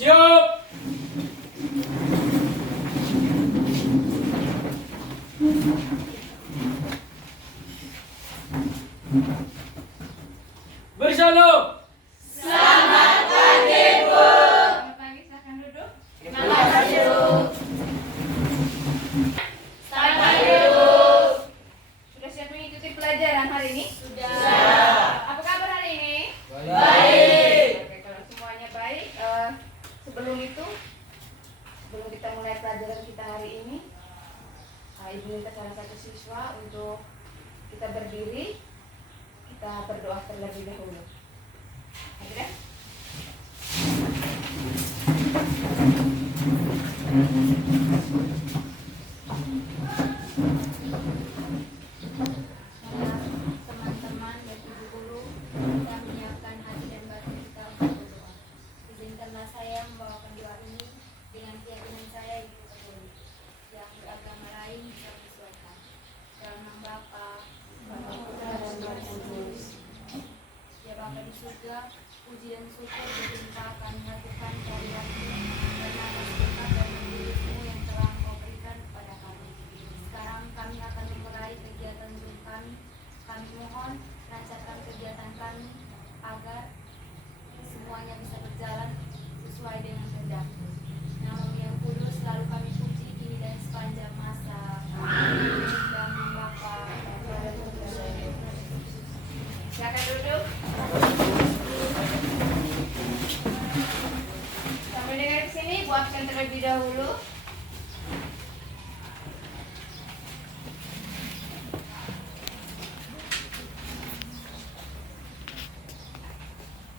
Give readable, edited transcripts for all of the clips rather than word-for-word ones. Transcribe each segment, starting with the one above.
Siap. Bersalo. Selamat pagi, silakan duduk. Terima kasih, Bu. Selamat pagi, Bu. Sudah siap mengikuti pelajaran hari ini? Sudah. Apa kabar hari ini? Baik. Oke, kalau semuanya baik, sebelum kita mulai pelajaran kita hari ini, Ibu minta salah satu siswa untuk kita berdiri, kita berdoa terlebih dahulu. Oke kan? Teman-teman dan ibu guru, kita menyiapkan hati dan batin kita untuk berdoa. Izinkanlah saya membawakan doa ini dengan keyakinan saya yang terpenuhi, yang beragama lain bisa menyesuaikan. Dalam nama Bapa, Putra dan Roh Kudus. Ya Bapa di surga, puji dan syukur berlimpah kami lakukan kehadirat-Mu karena atas berkat dan mendidik-Mu yang telah Engkau berikan kepada kami. Sekarang kami akan memulai kegiatan Zoom kami. Kami mohon lancarkan kegiatan kami agar semuanya bisa berjalan sesuai dengan kehendak-Mu. Nama-Mu yang kudus selalu kami puji kini dan sepanjang masa. Amin. Dalam nama Bapa, Putra dan Roh Kudus. Silakan duduk. Sampai dengar ke sini, Bu absen terlebih dahulu.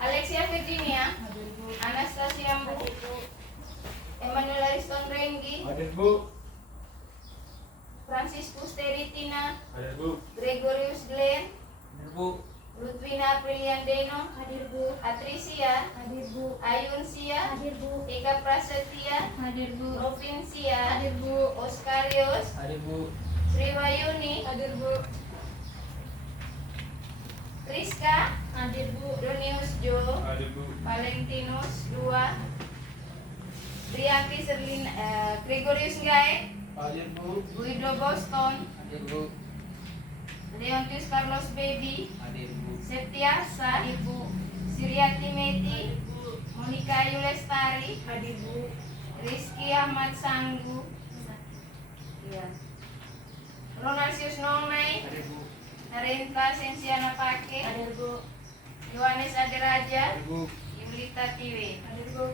Alexia Virginia, Anastasia Mbu, Emmanuel Ariston Renggi, Hadir, Bu. Franciscus Teritina, Hadir, Bu. Gregorius Glenn, Hadir, Bu. Ludwina Aprilian Deno, Hadir Bu, Atricia, hadir Bu, Ayun Sia, hadir Bu, Eka Prasetya, hadir Bu, Novin Sia, hadir Bu, Oskarius, Hadir, Bu. Sri Wayuni, hadir Bu, Rizka, hadir Bu, Donius Jo, Hadir, Bu. Valentinus 2, Triati Gregorius Gae, Hadir, Bu. Guido Boston, Hadir, Bu. Leontius Carlos Baby, Hadir, Bu. Septiasa, Ibu Siriati Meti, Monika Ayu Lestari, hadir Bu, Rizky Ahmad Sanggu, iya. Ronalsius Nonai, Hadir, Bu. Narenta Sensiana Pake, hadir Bu, Yohanes Adiraja, Hadir, Bu. Yulita Tiwi. hadir Bu.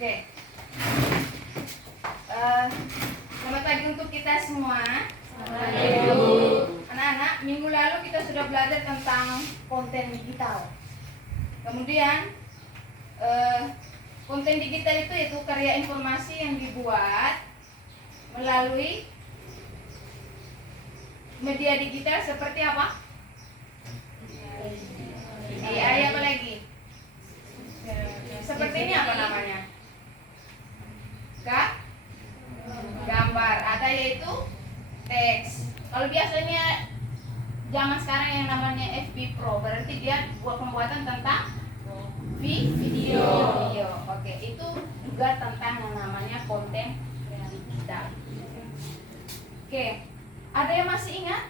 Oke. Selamat pagi untuk kita semua. Anak-anak, minggu lalu kita sudah belajar tentang konten digital. Kemudian konten digital itu karya informasi yang dibuat melalui media digital seperti apa? AI apa lagi? Seperti ini apa namanya? Gambar. Ada yaitu teks. Kalau biasanya zaman sekarang yang namanya FB Pro, berarti dia buat pembuatan tentang video. Oke, itu juga tentang yang namanya konten digital. Oke, ada yang masih ingat?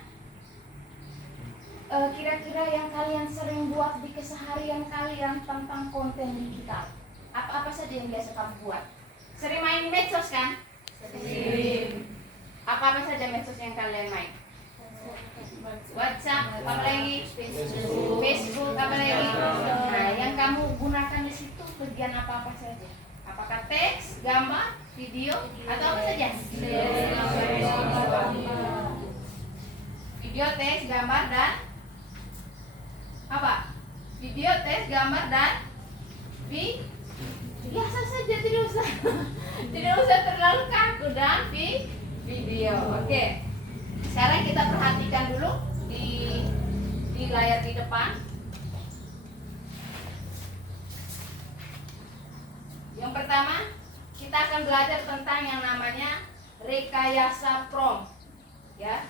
Kira-kira yang kalian sering buat di keseharian kalian tentang konten digital? Apa-apa saja yang biasa kamu buat? Sering main medsos kan? Sering. Apa-apa saja medsos yang kalian main? WhatsApp, apa lagi? Facebook, apa lagi? Nah, yang kamu gunakan di situ bagian apa-apa saja? Apakah teks, gambar, video, atau apa saja? Video, teks, gambar, dan apa? Video, teks, gambar, dan video. biasa saja, tidak usah tidak usah terlalu kaku dan video. Oke. Sekarang kita perhatikan dulu di layar di depan. Yang pertama, kita akan belajar tentang yang namanya rekayasa prompt. Ya.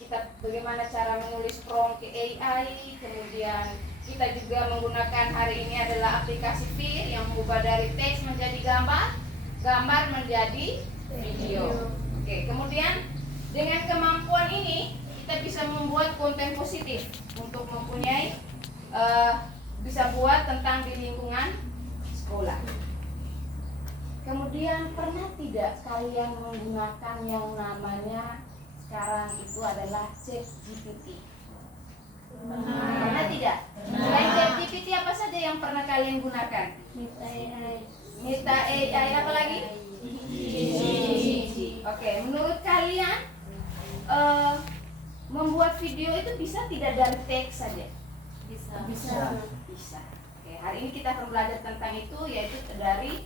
Kita bagaimana cara menulis prompt ke AI, kemudian kita juga menggunakan hari ini adalah aplikasi Fir yang mengubah dari teks menjadi gambar, gambar menjadi video. Oke, kemudian dengan kemampuan ini kita bisa membuat konten positif untuk mempunyai bisa buat tentang di lingkungan sekolah. Kemudian pernah tidak kalian menggunakan yang namanya sekarang itu adalah ChatGPT? Pernah tidak? Selain ChatGPT apa saja yang pernah kalian gunakan? Meta AI apa lagi? Oke, menurut kalian membuat video itu bisa tidak dari teks saja? Bisa. Oke, hari ini kita akan belajar tentang itu, yaitu dari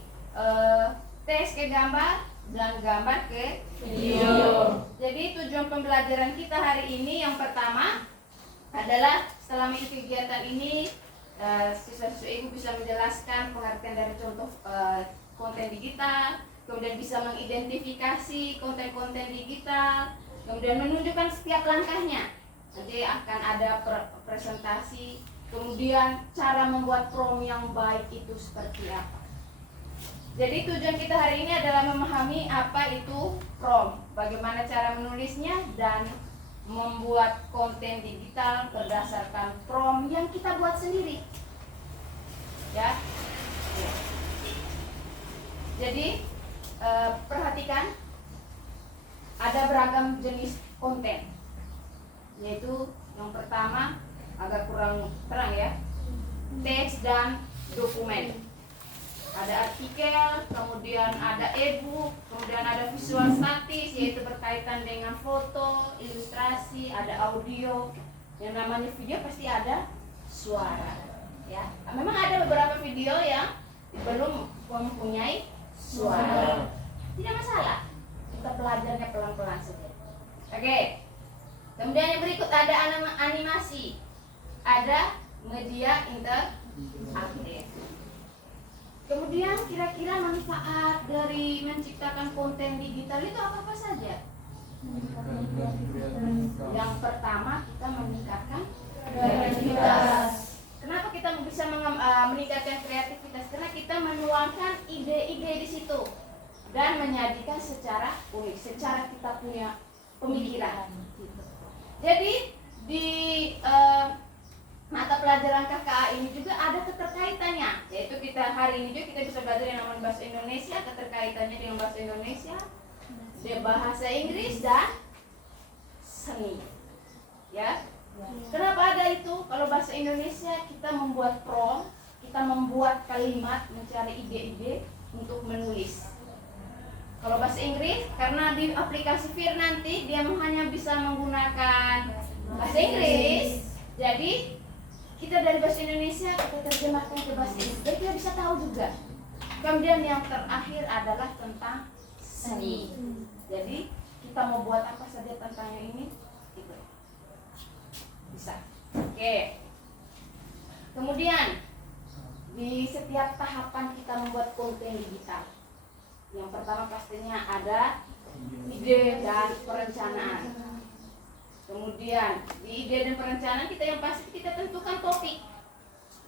teks ke gambar dan gambar ke video. Jadi tujuan pembelajaran kita hari ini yang pertama adalah setelah mengikuti kegiatan ini siswa-siswa ibu bisa menjelaskan pengertian dari contoh konten digital, kemudian bisa mengidentifikasi konten-konten digital, kemudian menunjukkan setiap langkahnya. Nanti akan ada presentasi, kemudian cara membuat prompt yang baik itu seperti apa. Jadi tujuan kita hari ini adalah memahami apa itu prompt, bagaimana cara menulisnya dan membuat konten digital berdasarkan prompt yang kita buat sendiri. Ya. Jadi perhatikan ada beragam jenis konten, yaitu yang pertama agak kurang terang ya, teks dan dokumen. Ada artikel, kemudian ada e-book, kemudian ada visual statis yaitu berkaitan dengan foto, ilustrasi, ada audio. Yang namanya video pasti ada suara, ya. Memang ada beberapa video yang belum mempunyai suara. Tidak masalah. Kita belajarnya pelan-pelan saja. Oke. Kemudian yang berikut ada animasi. Ada media interaktif. Kemudian kira-kira manfaat dari menciptakan konten digital itu apa saja? Yang pertama kita meningkatkan kreativitas. Kenapa kita bisa meningkatkan kreativitas? Karena kita menuangkan ide-ide di situ dan menyajikan secara unik, secara kita punya pemikiran. Jadi di mata pelajaran KKA ini juga ada keterkaitannya, yaitu kita hari ini juga kita bisa belajar yang namanya bahasa Indonesia, keterkaitannya dengan bahasa Indonesia, bahasa Inggris dan seni. Ya. Kenapa ada itu? Kalau bahasa Indonesia kita membuat prompt, kita membuat kalimat, mencari ide-ide untuk menulis. Kalau bahasa Inggris, karena di aplikasi Fir nanti dia hanya bisa menggunakan bahasa Inggris, jadi kita dari bahasa Indonesia kita terjemahkan ke bahasa Inggris, jadi kita bisa tahu juga. Kemudian yang terakhir adalah tentang seni. Jadi kita mau buat apa saja tentang yang ini, itu bisa. Oke. Kemudian di setiap tahapan kita membuat konten digital, yang pertama pastinya ada ide dan perencanaan. Kemudian di ide dan perencanaan kita yang pasti kita tentukan topik,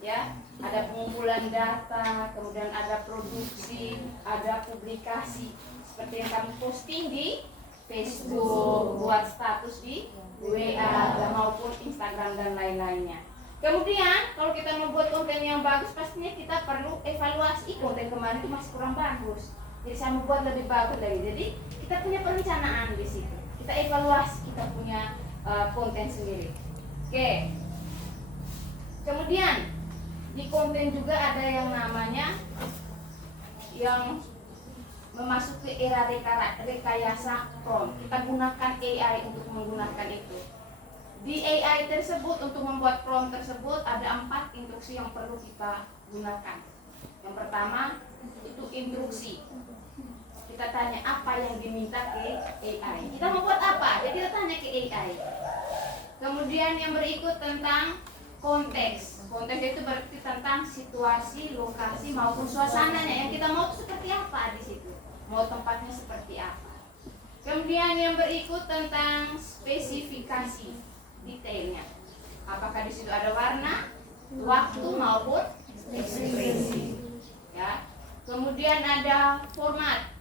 ya. Ada pengumpulan data, kemudian ada produksi, ada publikasi seperti yang kami posting di Facebook, buat status di WA maupun Instagram dan lain-lainnya. Kemudian kalau kita membuat konten yang bagus, pastinya kita perlu evaluasi konten kemarin itu masih kurang bagus. Jadi saya membuat lebih bagus lagi. Jadi kita punya perencanaan di situ. Kita evaluasi kita punya konten sendiri. Oke. Kemudian di konten juga ada yang namanya yang memasuki era rekayasa prompt. Kita gunakan AI untuk menggunakan itu. Di AI tersebut untuk membuat prompt tersebut ada 4 instruksi yang perlu kita gunakan. Yang pertama itu instruksi. Kita tanya apa yang diminta ke AI. Kita mau buat apa? Jadi kita tanya ke AI. Kemudian yang berikut tentang konteks. Konteks itu berarti tentang situasi, lokasi maupun suasananya. Yang kita mau itu seperti apa di situ? Mau tempatnya seperti apa? Kemudian yang berikut tentang spesifikasi detailnya. Apakah di situ ada warna, waktu maupun ekspresi. Ya. Kemudian ada format.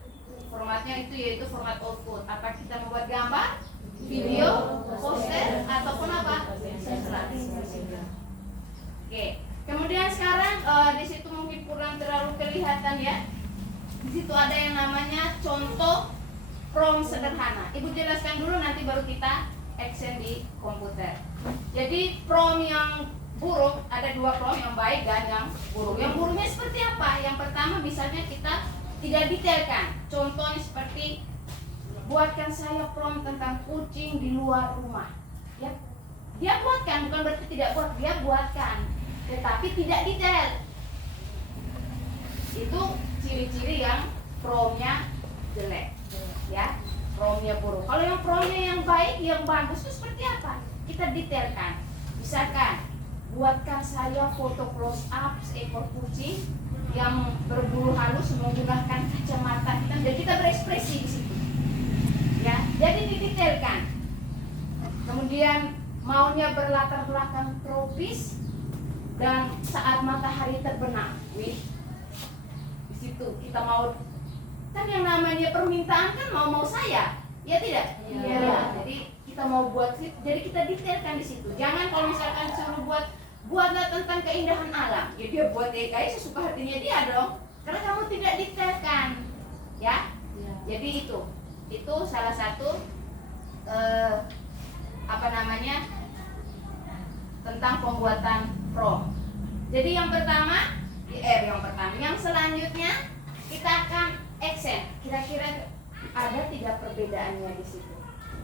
Formatnya itu yaitu format output. Apa kita membuat gambar, video, poster ataupun apa? Oke. Kemudian sekarang di situ mungkin kurang terlalu kelihatan ya. Di situ ada yang namanya contoh prompt sederhana. Ibu jelaskan dulu nanti baru kita action di komputer. Jadi prompt yang buruk ada dua prompt, yang baik dan yang buruk. Yang buruknya seperti apa? Yang pertama misalnya kita tidak detailkan. Contohnya seperti buatkan saya prompt tentang kucing di luar rumah. Ya, dia buatkan, bukan berarti tidak buat, dia buatkan, tetapi tidak detail. Itu ciri-ciri yang promptnya jelek, ya, promptnya buruk. Kalau yang promptnya yang baik, yang bagus itu seperti apa? Kita detailkan. Misalkan buatkan saya foto close up seekor kucing yang berbulu halus menggunakan kacamata hitam, dan kita berekspresi di situ. Ya, jadi didetailkan. Kemudian maunya berlatar belakang tropis dan saat matahari terbenam. Wih, di situ kita mau, kan yang namanya permintaan kan mau saya, ya tidak? Iya. Ya, jadi kita mau buat, jadi kita detailkan di situ. Jangan kalau misalkan suruh buatlah tentang keindahan alam, ya dia buat kayak sesuka hatinya dia dong, karena kamu tidak detailkan, ya. Jadi itu salah satu tentang pembuatan prompt. Jadi yang selanjutnya kita akan action. Kira-kira ada tidak perbedaannya di situ.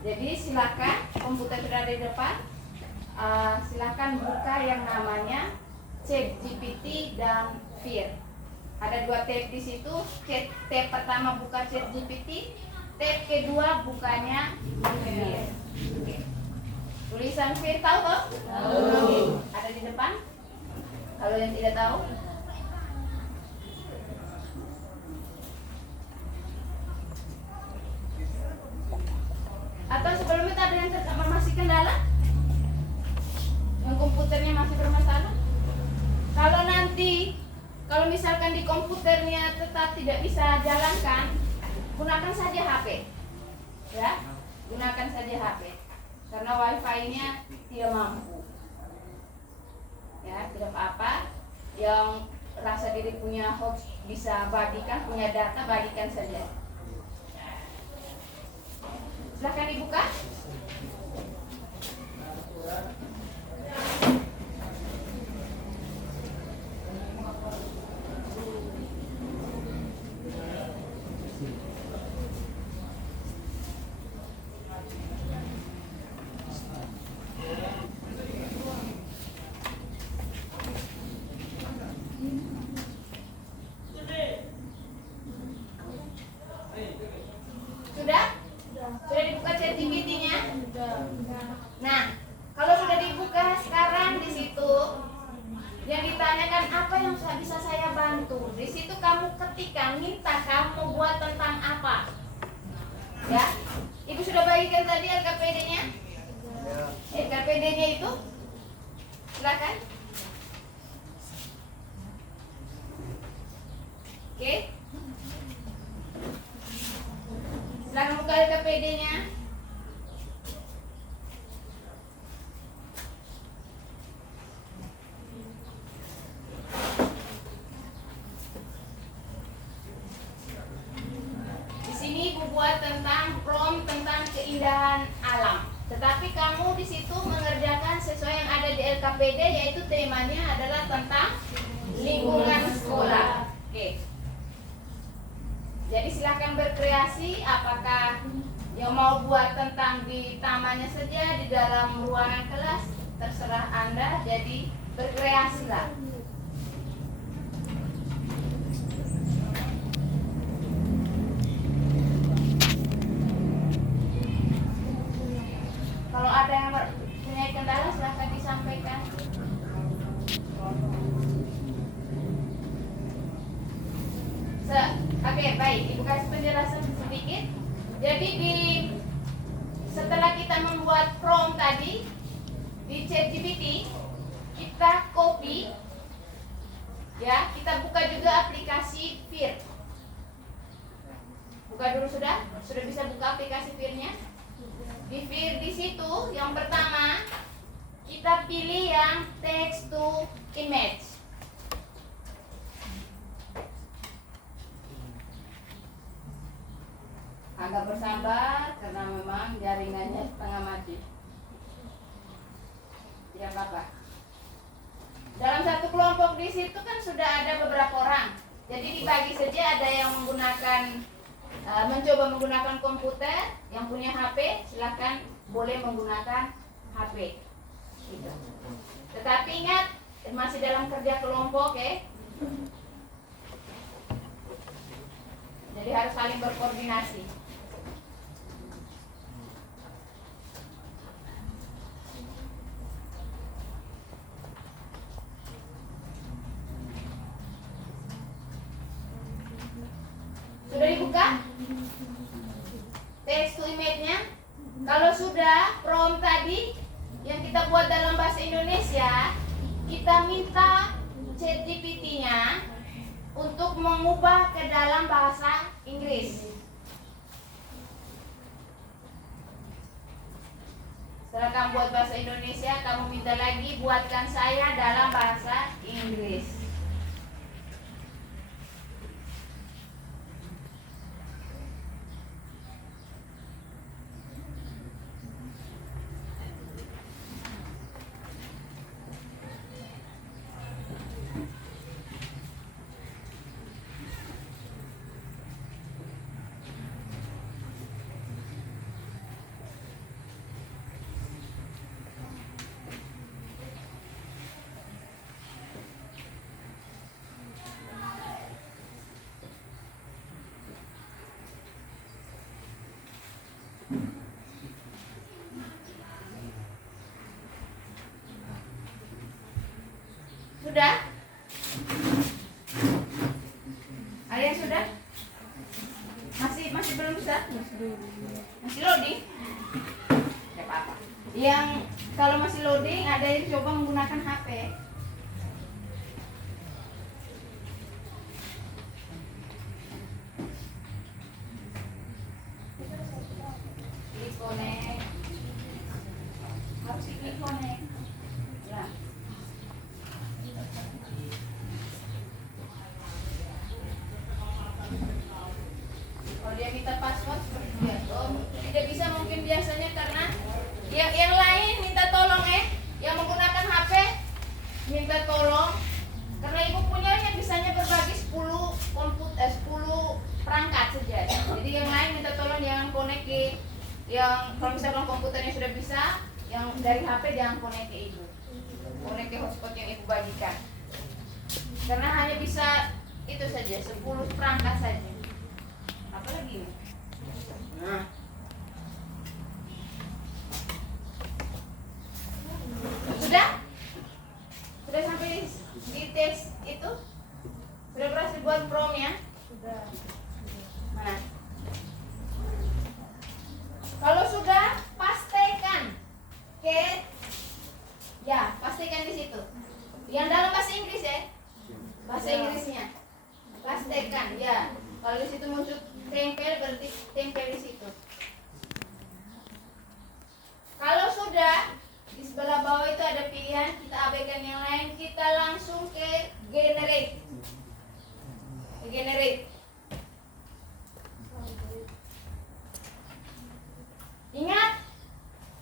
Jadi silakan, komputer sudah ada di depan. Silakan buka yang namanya ChatGPT dan Vir. Ada dua tab di situ. Tab pertama buka ChatGPT, tab kedua bukanya Vir. Oke. Tulisan Vir tahu toh? Tahu. Ada di depan. Kalau yang tidak tahu, atau sebelumnya ada yang masih kendala? Yang komputernya masih bermasalah? Kalau misalkan di komputernya tetap tidak bisa jalankan, gunakan saja HP. Ya, gunakan saja HP. Karena wifi-nya tidak mampu. Ya, tidak apa-apa. Yang rasa diri punya host bisa bagikan, punya data bagikan saja. Silahkan dibuka. Sudah? Sudah dibuka ChatGPT-nya? Nah, kalau sudah dibuka sekarang di situ yang ditanyakan apa yang bisa saya bantu. Di situ kamu ketikkan, minta kamu buat tentang apa. Ya. Ibu sudah bagikan tadi LKPD-nya? LKPD-nya itu? Silakan. Oke. Silakan buka LKPD-nya. Di sini Ibu buat tentang prompt tentang keindahan alam. Tetapi kamu di situ mengerjakan sesuai yang ada di LKPD, yaitu temanya adalah tentang lingkungan sekolah. Oke. Jadi silakan berkreasi, apakah yang mau buat tentang di tamannya saja, di dalam ruangan kelas, terserah Anda. Jadi berkreasilah. Oke, baik. Ibu kasih penjelasan sedikit. Jadi setelah kita membuat prompt tadi di ChatGPT, kita copy, ya, kita buka juga aplikasi Vir. Buka dulu sudah bisa buka aplikasi Vir-nya. Di Vir di situ yang pertama kita pilih yang text to image. Agak bersabar karena memang jaringannya setengah mati. Tidak apa-apa. Dalam satu kelompok di situ kan sudah ada beberapa orang. Jadi dibagi saja, ada yang mencoba menggunakan komputer, yang punya HP silakan boleh menggunakan HP. Gitu. Tetapi ingat masih dalam kerja kelompok, ya. Jadi harus saling berkoordinasi. Sudah dibuka? Text to image-nya. Kalau sudah, prompt tadi yang kita buat dalam bahasa Indonesia, kita minta ChatGPT-nya untuk mengubah ke dalam bahasa Inggris. Setelah kamu buat bahasa Indonesia, kamu minta lagi buatkan saya dalam bahasa Inggris. Sudah? Ada yang sudah? Masih belum bisa? Masih loading? Tidak apa-apa. Yang kalau masih loading, ada yang coba menggunakan HP. Klik connect. Harus klik connect. Ya. Kalau dia minta password seperti biasa, tidak bisa mungkin biasanya karena yang lain minta tolong, yang menggunakan HP minta tolong karena ibu punyanya bisanya berbagi 10 perangkat saja. Jadi yang lain minta tolong jangan connect ke yang, kalau misalkan komputernya sudah bisa, yang dari HP jangan connect ke ibu. Connect ke hotspot yang ibu bagikan. Karena hanya bisa itu saja, 10 perangkat saja. Apa lagi? Nah. Sudah? Sudah sampai di tes itu? Sudah berhasil buat prompt-nya? Sudah. Mana? Kalau sudah, pastikan pastikan di situ. Yang dalam bahasa Inggris, ya. Bahasa Inggrisnya. Pastikan, ya. Kalau di situ muncul tempel, berarti tempel di situ. Kalau sudah, di sebelah bawah itu ada pilihan, kita abaikan yang lain, kita langsung ke generate. Ingat,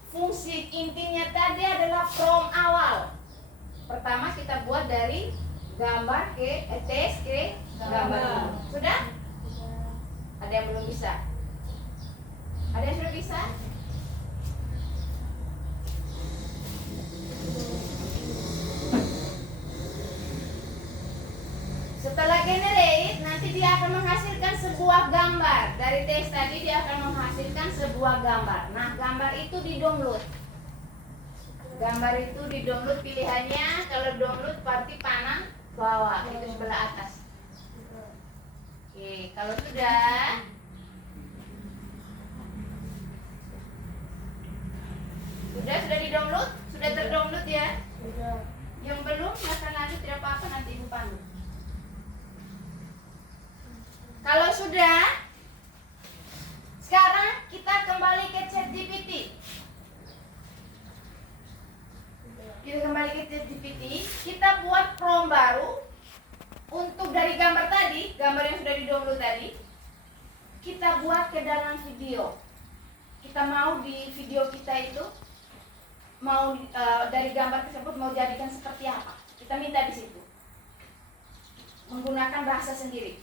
fungsi intinya tadi adalah from awal. Pertama kita buat dari gambar ke teks ke gambar. Sudah? Ada yang belum bisa? Ada yang sudah bisa? Setelah generate, nanti dia akan menghasilkan sebuah gambar. Dari teks tadi dia akan menghasilkan sebuah gambar. Nah, gambar itu di-download. Gambar itu di-download, pilihannya kalau download berarti panah bawah, itu sebelah atas. Oke, kalau Kalau sudah, sudah di-download? Sudah terdownload ya? Sudah. Yang belum, silahkan lanjut, tidak apa-apa, nanti Ibu pandu. Kalau sudah, sekarang kita kembali ke ChatGPT. Kita kembali ke ChatGPT, kita buat prompt baru untuk dari gambar tadi, gambar yang sudah di-download tadi, kita buat ke dalam video. Kita mau di video kita itu mau dari gambar tersebut mau jadikan seperti apa? Kita minta di situ. Menggunakan bahasa sendiri.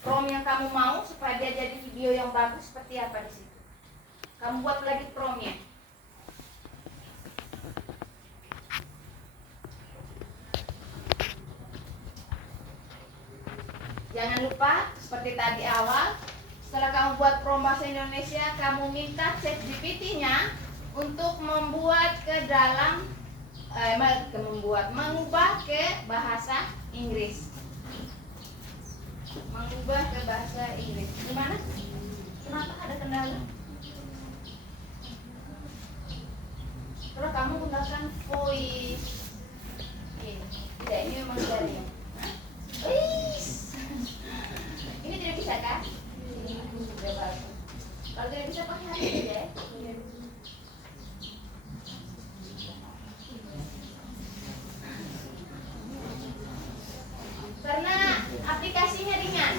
Prompt yang kamu mau supaya dia jadi video yang bagus seperti apa di situ. Kamu buat lagi promptnya. Jangan lupa seperti tadi awal, setelah kamu buat prompt bahasa Indonesia, kamu minta ChatGPT-nya untuk membuat ke dalam mengubah ke bahasa Inggris. Mengubah ke bahasa Inggris. Gimana? Kenapa ada kendala? Kalau kamu gunakan voice, tidak, ini memang dari yang. Ini tidak bisa kan? Sudah bagus. Kalau tidak bisa pakai hati aja ya. Karena aplikasinya ringan.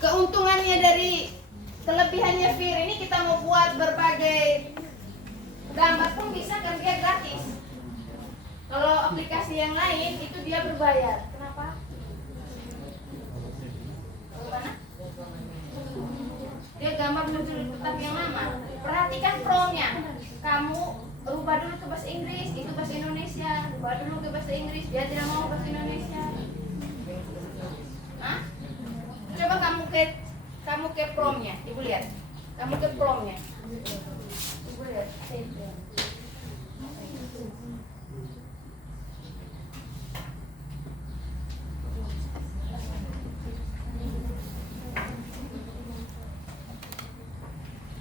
Keuntungannya dari kelebihannya Fir ini, kita mau buat berbagai gambar pun bisa kan, dia gratis. Kalau aplikasi yang lain itu dia berbayar. Kenapa? Mana? Dia gambar muncul di kotak yang lama. Perhatikan prompt-nya. Kamu rubah dulu ke bahasa Inggris, itu bahasa Indonesia. Rubah dulu ke bahasa Inggris, dia tidak mau bahasa Indonesia. Hah? Coba kamu ke prompt-nya, Ibu lihat. Kamu ke prompt-nya. Ibu lihat.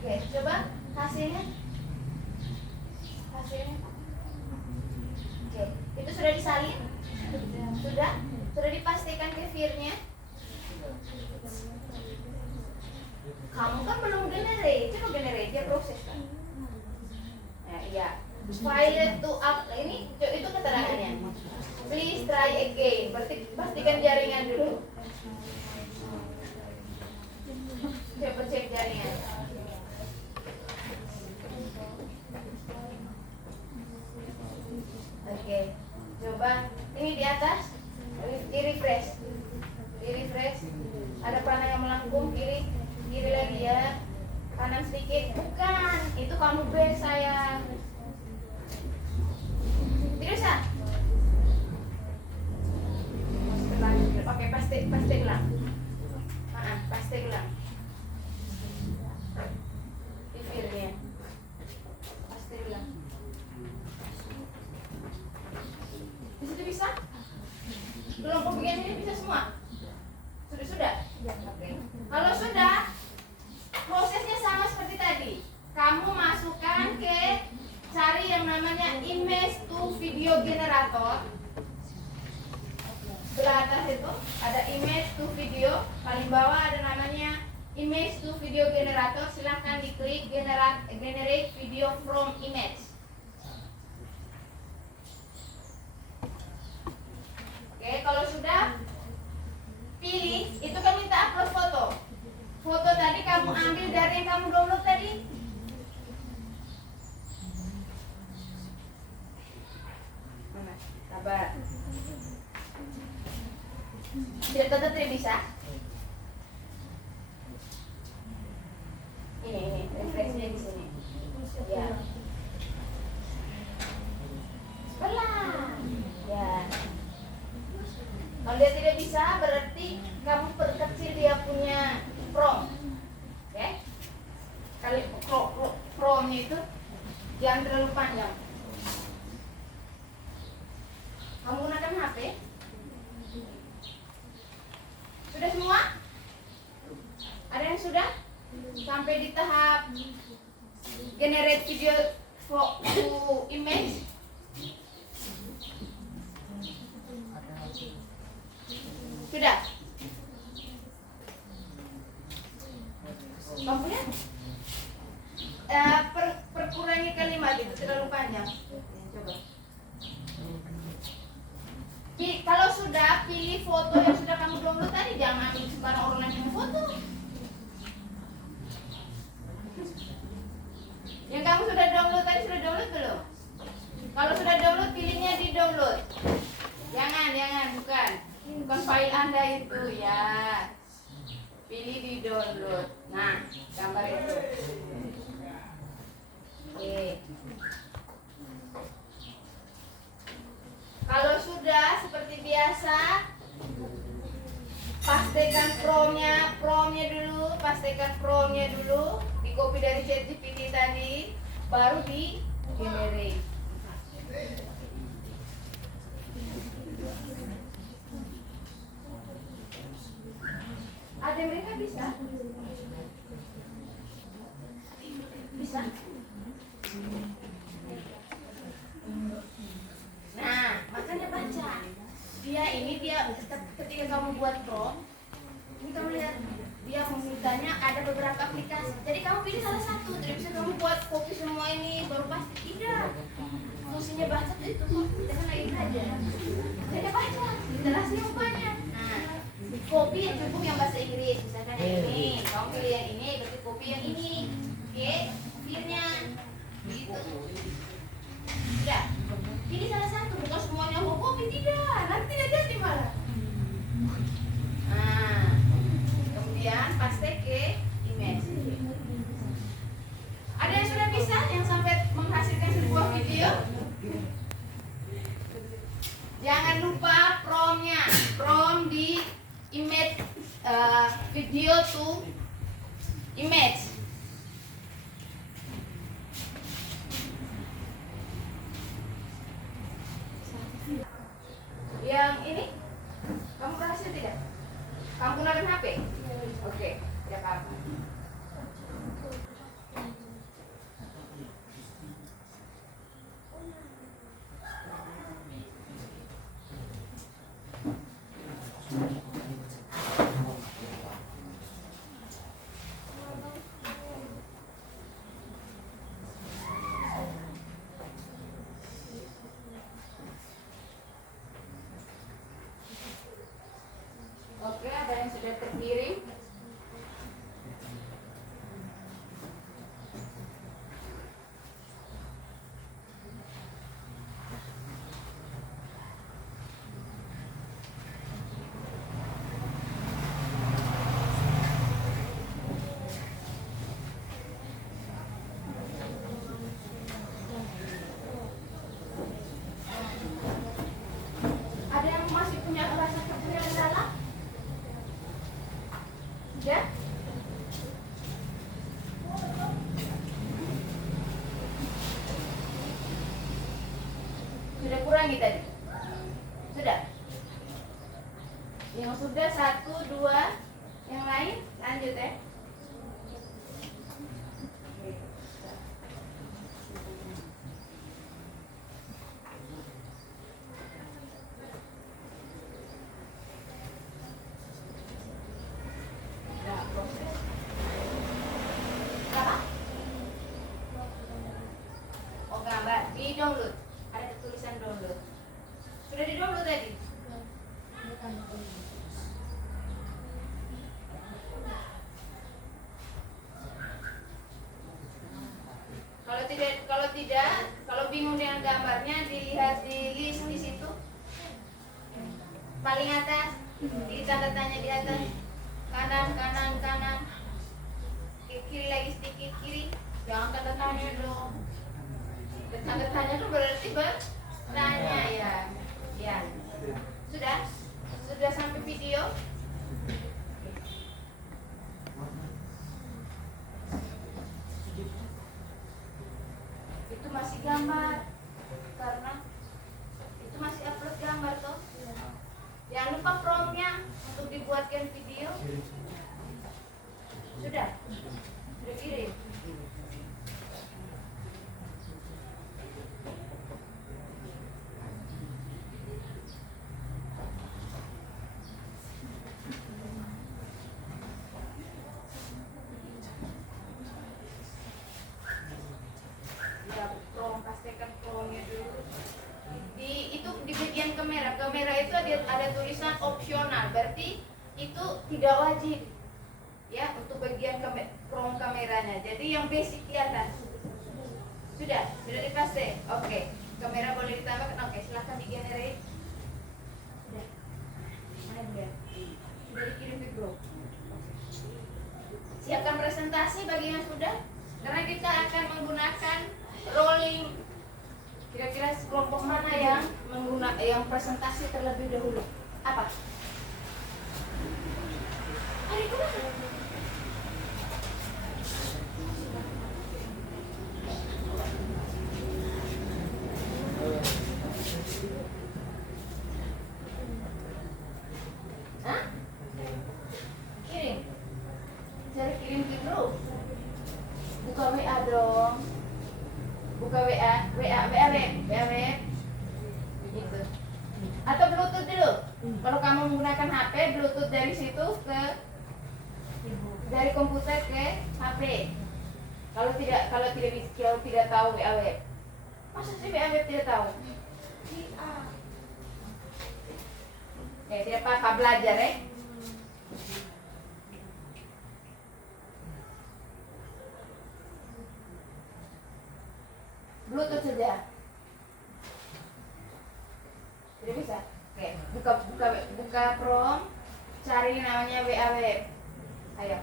Oke, coba hasilnya. Oke, itu sudah disalin? Sudah dipastikan ke Fir-nya? Kamu kan belum generate, coba generate, dia proses kan? Nah, iya. File to up, ini itu keterangannya. Please try again, berarti pastikan jaringan dulu. Coba cek jaringan. Oke, coba ini di atas, di refresh, ada panah yang melengkung kiri lagi ya, kanan sedikit, bukan, itu kamu base sayang, tidak usah. Oke, pasti ulang, pasti ulang, di filenya, pasti ulang. Di situ bisa? Kelompok bagian ini bisa semua? Sudah? Oke. Kalau sudah, prosesnya sama seperti tadi. Kamu masukkan ke cari yang namanya image to video generator. Sebelah atas itu ada image to video, paling bawah ada namanya image to video generator. Silahkan diklik generate video from image. Oke, kalau sudah, pilih, itu kan minta upload foto. Foto tadi kamu ambil dari yang kamu download tadi. Mana? Sabar. Tetap tidak bisa. Ini refreshnya di sini. Ya. Sebelah. Ya. Kalau dia tidak bisa, berarti kamu perkecil dia punya prompt. Oke? Kali prompt-nya itu jangan terlalu panjang. Kamu gunakan HP? sampai di tahap generate video to image? Sudah? Kamu lihat? Perkurangi kalimat itu terlalu panjang. Coba. Kalau sudah, pilih foto yang sudah kamu download tadi. Jangan ambil sembarang orang lain yang foto. Yang kamu sudah download tadi, sudah download belum? Kalau sudah download, pilihnya di download. Jangan, bukan file Anda itu ya. Pilih di download. Nah, gambar itu. Oke. Kalau sudah seperti biasa, pastikan promnya dulu, di copy dari ChatGPT tadi, baru di generate. Ada mereka bisa? Bisa? Nah, makanya baca. Dia ketika kamu buat prompt, ini kamu lihat dia memintanya ada beberapa aplikasi. Jadi kamu pilih salah satu. Tidak bisa kamu buat copy semua ini baru pasti tidak. Fungsinya baca itu jangan lagi aja. Saya baca, jelasnya rupanya. Nah, copy yang cukup yang bahasa Inggris, misalkan yang ini. Kamu pilih yang ini, berarti copy yang ini. Oke, filenya gitu. Sudah. Pilih salah satu, bukan semuanya mau copy, tidak. Nanti tidak jadi malah. Nah, kemudian paste ke image. Ada yang sudah bisa yang sampai menghasilkan sebuah video? Jangan lupa promnya, prom di image video to image. Yang ini kamu berhasil tidak? Kamu gunakan HP? Oke, tidak apa-apa. Oke, ada yang sudah terkirim. Ada yang masih punya rasa kendala? Ya? Sudah kurangi tadi? Sudah? Yang sudah 1, 2, yang lain lanjut ya. Di download, ada tulisan download. Sudah di download tadi? Kalau bingung dengan gambarnya, dilihat di list di situ. Paling atas, di tanda tanya di atas. Kanan. Kiri lagi sedikit kiri. Jangan tanda tanya dong. Tanda tanya itu berarti bertanya ya. Sudah sampai video. Itu masih gambar karena itu masih upload gambar toh. Jangan lupa promnya untuk dibuatkan video. Sudah kamera. Kamera itu ada tulisan opsional, berarti itu tidak wajib ya untuk bagian front kameranya. Jadi yang basic di atas. Sudah dipaste. Oke. Kamera boleh ditambahkan. Oke, silahkan di-generate. Sudah. Mana dia? Sudah dikirim ke grup. Siapkan presentasi bagi yang sudah. Karena kita akan menggunakan rolling. Kira-kira kelompok mana yang presentasi terlebih dahulu? Apa? Hari kemana? Hah? Kirim. Cari kirim ke grup. Buka WA dong. Buka WA web. Gitu. Atau Bluetooth dulu. Kalau kamu menggunakan HP, Bluetooth dari situ dari komputer ke HP. Kalau tidak tahu WA web. Masa sih WA web tidak tahu? Tidak apa-apa, belajar ya. Bluetooth saja. Tidak bisa. Oke, buka Chrome, cari namanya WA web. Ayo.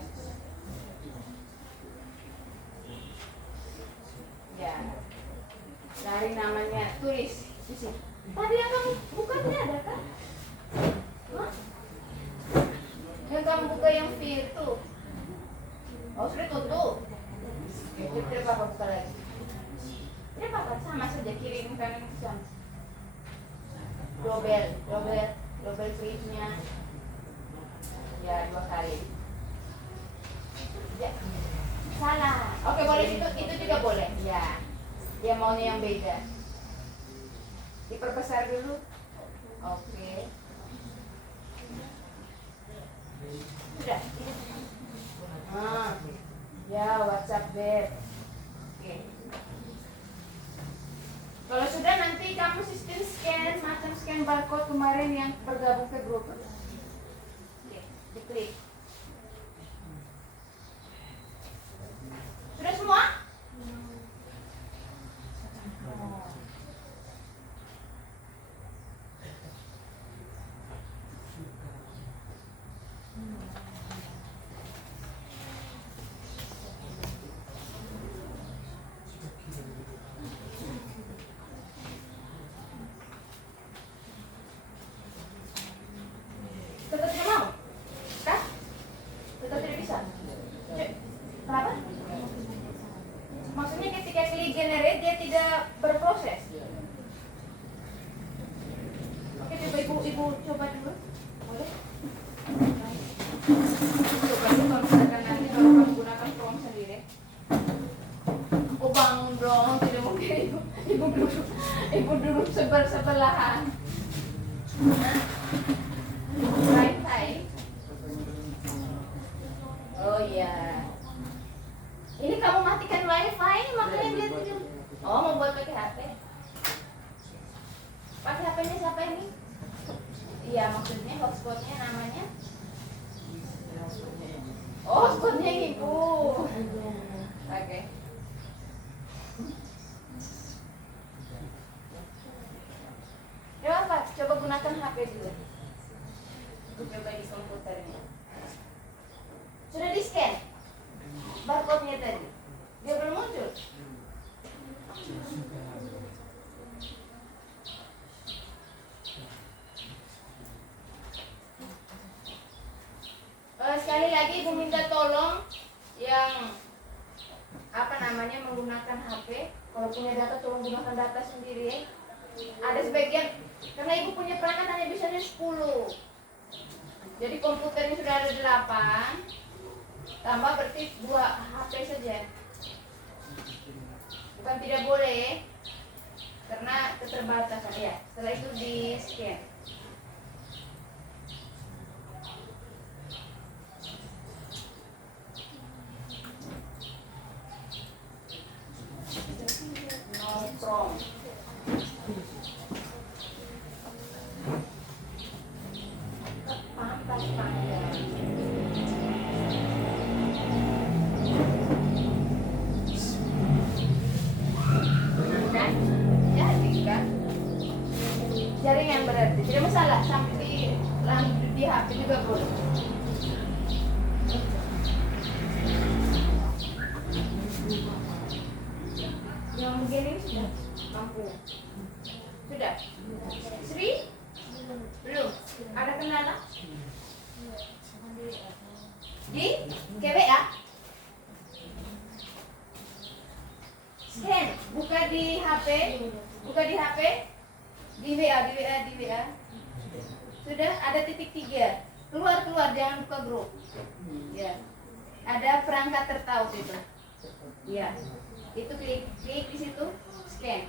Ya. Cari namanya, tulis di sini. Tadi yang kamu bukannya ada kan? Hah? Yang kamu buka yang virtu. Oh, sudah tutup. Oke, tidak apa-apa, buka lagi. Tidak apa-apa, sama saja kirimkan sama. Double kliknya. Ya, 2 kali. Ya. Salah. Oke, boleh itu juga boleh. Ya. Dia maunya yang beda. Diperbesar dulu. Oke. Sudah. Ya, WhatsApp web. Oke. Kalau sudah nanti kamu sistem scan, macam scan barcode kemarin yang bergabung ke grup. Oke, diklik. Sudah semua? Tetap tidak mau? Kah? Tetap tidak bisa? Kenapa? Maksudnya ketika klik generate dia tidak berproses. Oke, coba ibu coba dulu. Boleh? Coba dulu kalau misalkan nanti kalau kamu gunakan Chrome sendiri. Oh, bangun dong, tidak mungkin ibu duduk sebelahan. Right side. Oh iya. Ini kamu matikan wifi makanya dia tidur. Oh, mau buat pakai HP. Pakai HP-nya siapa ini? Iya, maksudnya hotspotnya namanya. Oh, hotspotnya ibu. Oke. Ya apa? Coba gunakan HP dulu. Coba di komputernya. Sudah di scan barcode-nya tadi. Dia belum muncul. Sekali lagi ibu minta tolong yang menggunakan HP. Kalau punya data tolong gunakan data sendiri ya. Ada sebagian karena ibu punya perangkat hanya bisa 10. Jadi komputernya sudah ada 8, tambah berarti 2 HP saja. Bukan tidak boleh, karena keterbatasan ya. Setelah itu di scan. No from. berarti tidak masalah, sampai di HP juga boleh. Yang begini sudah mampu. Sudah. Sri? Belum. Ada kendala? Di KW ya? Scan, buka di HP, di WA. Sudah ada titik 3. Keluar, jangan buka grup. Ya. Ada perangkat tertaut itu. Ya. Itu klik di situ, scan.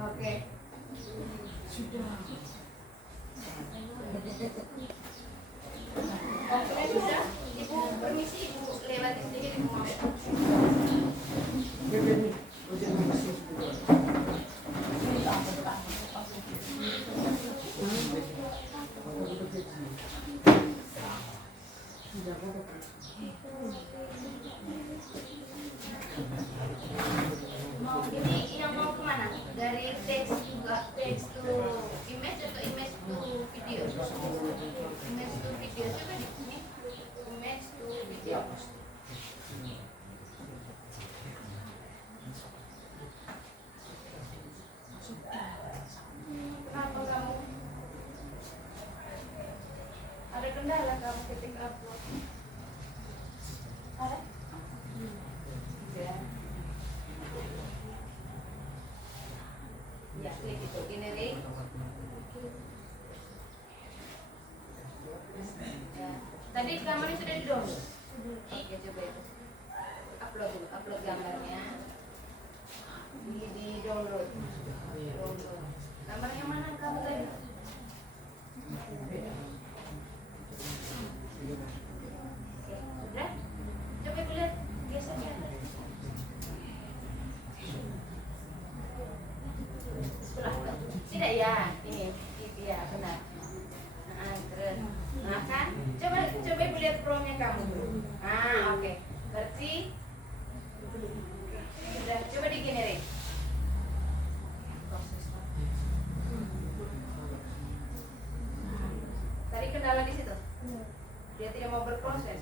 Oke. Sudah. Oke, sudah. Ibu permisi, Ibu lewati sedikit, Ibu mau. Ini yang mau kemana? Dari teks to image atau image to video? Image to video, coba di sini. Image to video. Kenapa kamu? Ada kendala kamu ketika upload? Ada? Ya. Ya, klik itu generate. Ya. Tadi gambarnya sudah di download. Oke, coba itu. Upload gambarnya. Di download. Gambar yang mana kamu tadi? Oke, sudah? Coba ibu lihat biasanya. Tidak ya, ini ya benar. Terus, nah kan, coba ibu lihat promnya kamu. Oke. Berarti sudah, coba di generate. Tadi kendala di situ. Dia tidak mau berproses.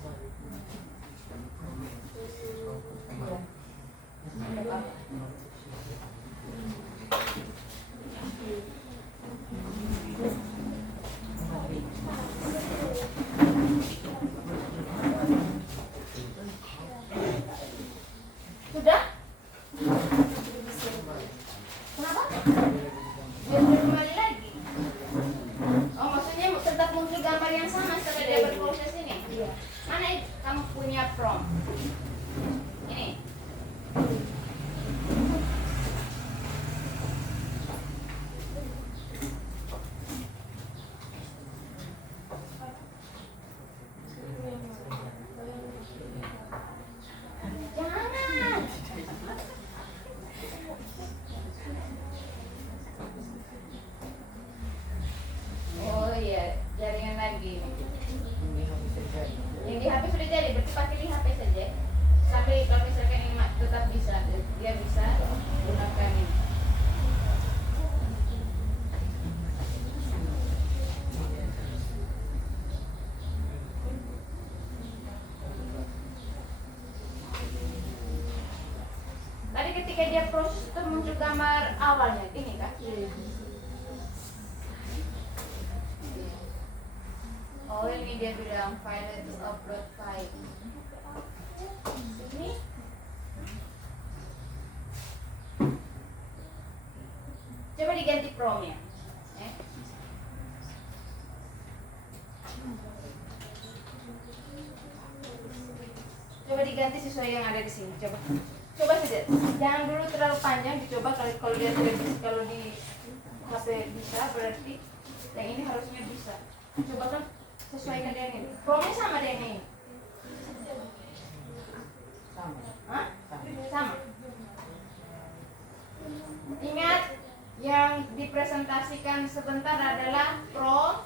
Sudah? Kenapa? Biar dia kembali lagi. Oh, maksudnya tetap muncul gambar yang sama setelah dia berproses ini? Iya. Mana kamu punya prompt? Ini. Jangan. Oh iya, jaringan lagi. Yang di HP sudah jadi, berarti pakai di HP saja. Sampai kalau misalkan ini tetap bisa, dia bisa gunakan ini. Tadi ketika dia proses itu muncul gambar awalnya, ini kan? Oh ini dia bilang file to upload file. Ini coba diganti promnya. Coba diganti sesuai yang ada di sini. Coba saja. Jangan dulu terlalu panjang. Dicoba kalau dia tidak bisa, kalau di HP bisa, berarti yang ini harusnya bisa. Coba kan sesuaikan dengan ini. Promnya sama dengan ini. Hah? Sama. Ingat, yang dipresentasikan sebentar adalah pro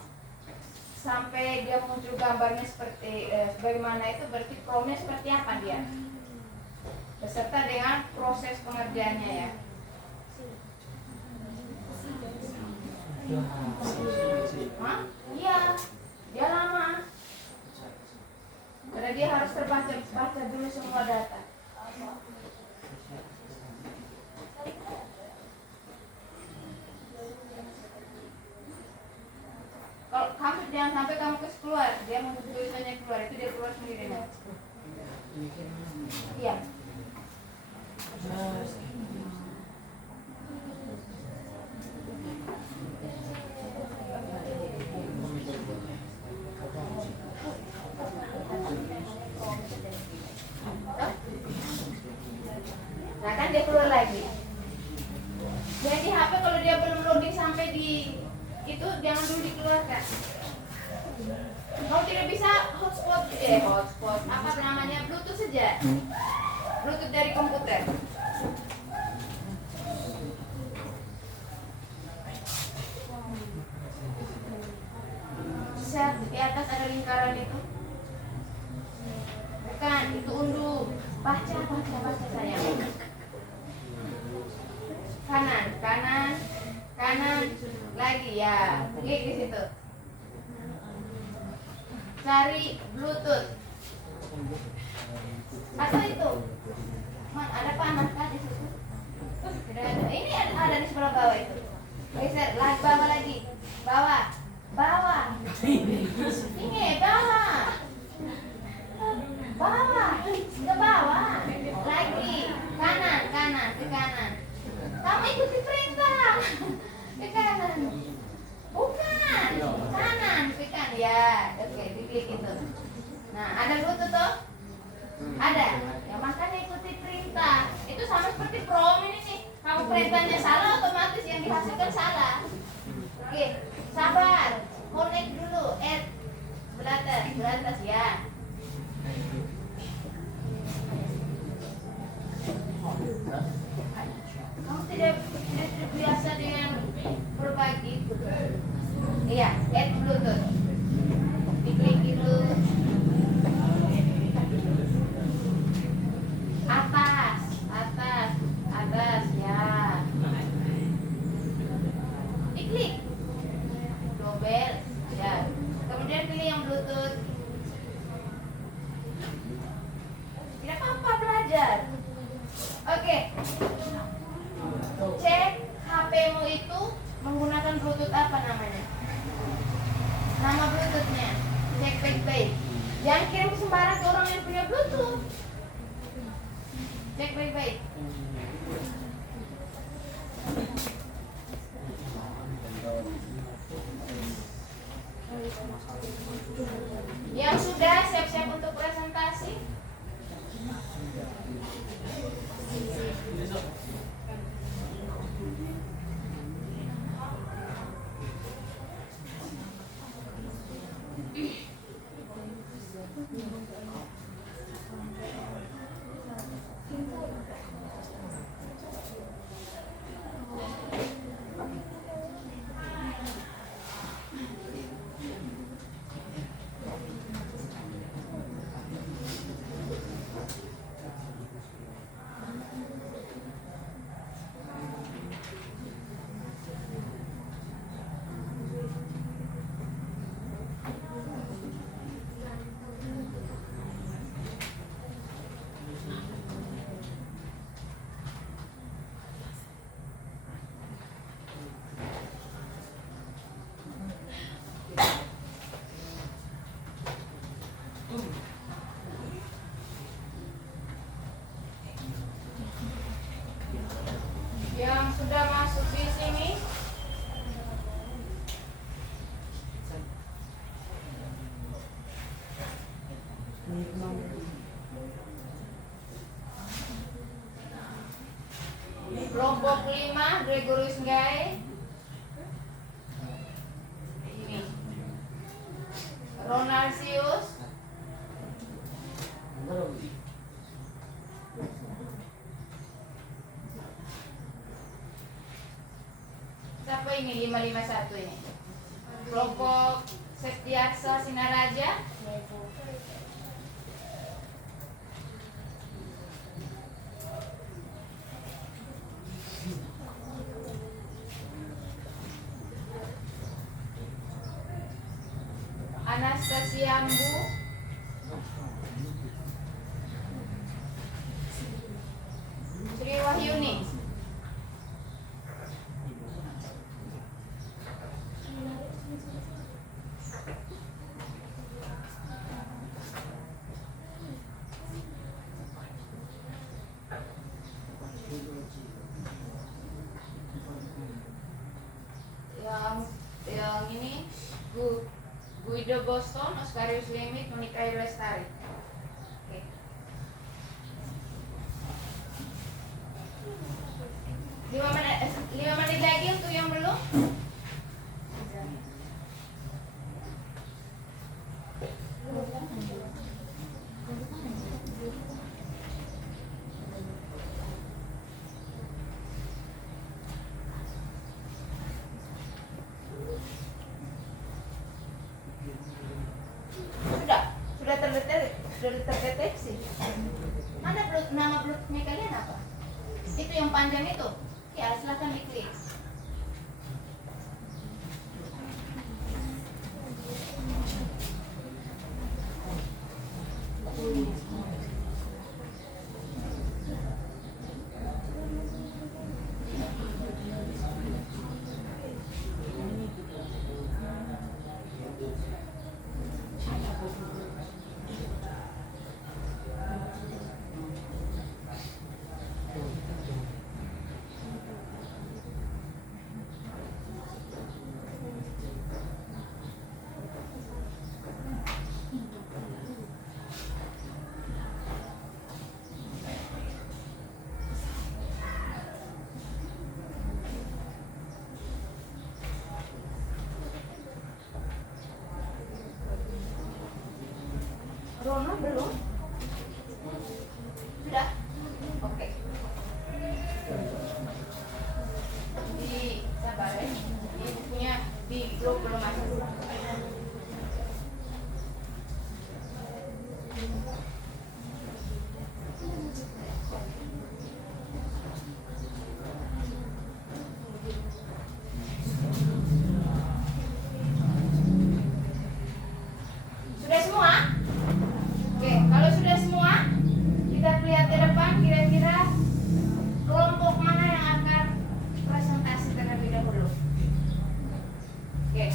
sampai dia muncul gambarnya seperti bagaimana itu, berarti promnya seperti apa dia, beserta dengan proses pengerjaannya ya. Hah? Iya, dia lama. Karena dia harus baca dulu semua data. Kalau kamu jangan sampai kamu keluar, dia mau tulisannya keluar, itu dia keluar sendiri. Iya. Nah kan dia keluar lagi. Jadi HP kalau dia belum loading sampai di itu jangan dulu dikeluarkan. Kalau tidak bisa hotspot apa namanya Bluetooth saja. Bluetooth dari komputer. Set di atas ada lingkaran itu. Bukan, itu unduh. Baca sayang. Kanan lagi ya. Klik di situ. Cari Bluetooth. Atau itu. Ada panah kan di situ? Tidak ada. Ini ada di sebelah bawah itu. Geser, bawah lagi. Bawah. Ini bawah. Ke bawah. Lagi. Kanan, ke kanan. Kamu ikuti perintah. Ke kanan. Bukan. Kanan, ke kanan. Ya, oke, diklik itu. Nah, ada Bluetooth tuh? Ada. Ya makanya ikuti perintah. Itu sama seperti prom ini nih. Kamu perintahnya salah, otomatis yang dihasilkan salah. Oke, sabar. Connect dulu. Beratas ya. Kamu tidak biasa dengan berbagi. Iya, add Bluetooth. Diklik itu. Atas ya. Diklik. Dobel ya. Kemudian pilih yang Bluetooth. Tidak apa-apa belajar. Oke. Cek HP-mu itu menggunakan Bluetooth apa namanya? Nama Bluetooth-nya. Cek baik-baik. Jangan kirim sembarang ke orang yang punya Bluetooth. Cek baik-baik. Yang sudah siap-siap untuk presentasi? Yang sudah masuk di sini kelompok 5 Gregorius Gai ini Ronalsius siapa ini 551 ini kelompok Setiaksa Sinaraja Anastasia Mbu. Sri Wahyuni. Yang ini Guido Boston, Oscarius Limit, Monica Lestari. Oke. 5 menit lagi untuk yang belum. Sudah terdeteksi. Mana nama Bluetooth-nya kalian apa? Itu yang panjang itu? Ya, silahkan diklik. Rono belum? Sudah? Oke. Di sabar ya. Ini bukunya di grup belum masuk. Sudah semua? Oke, kalau sudah semua, kita lihat ke depan kira-kira kelompok mana yang akan presentasi terlebih dahulu. Oke.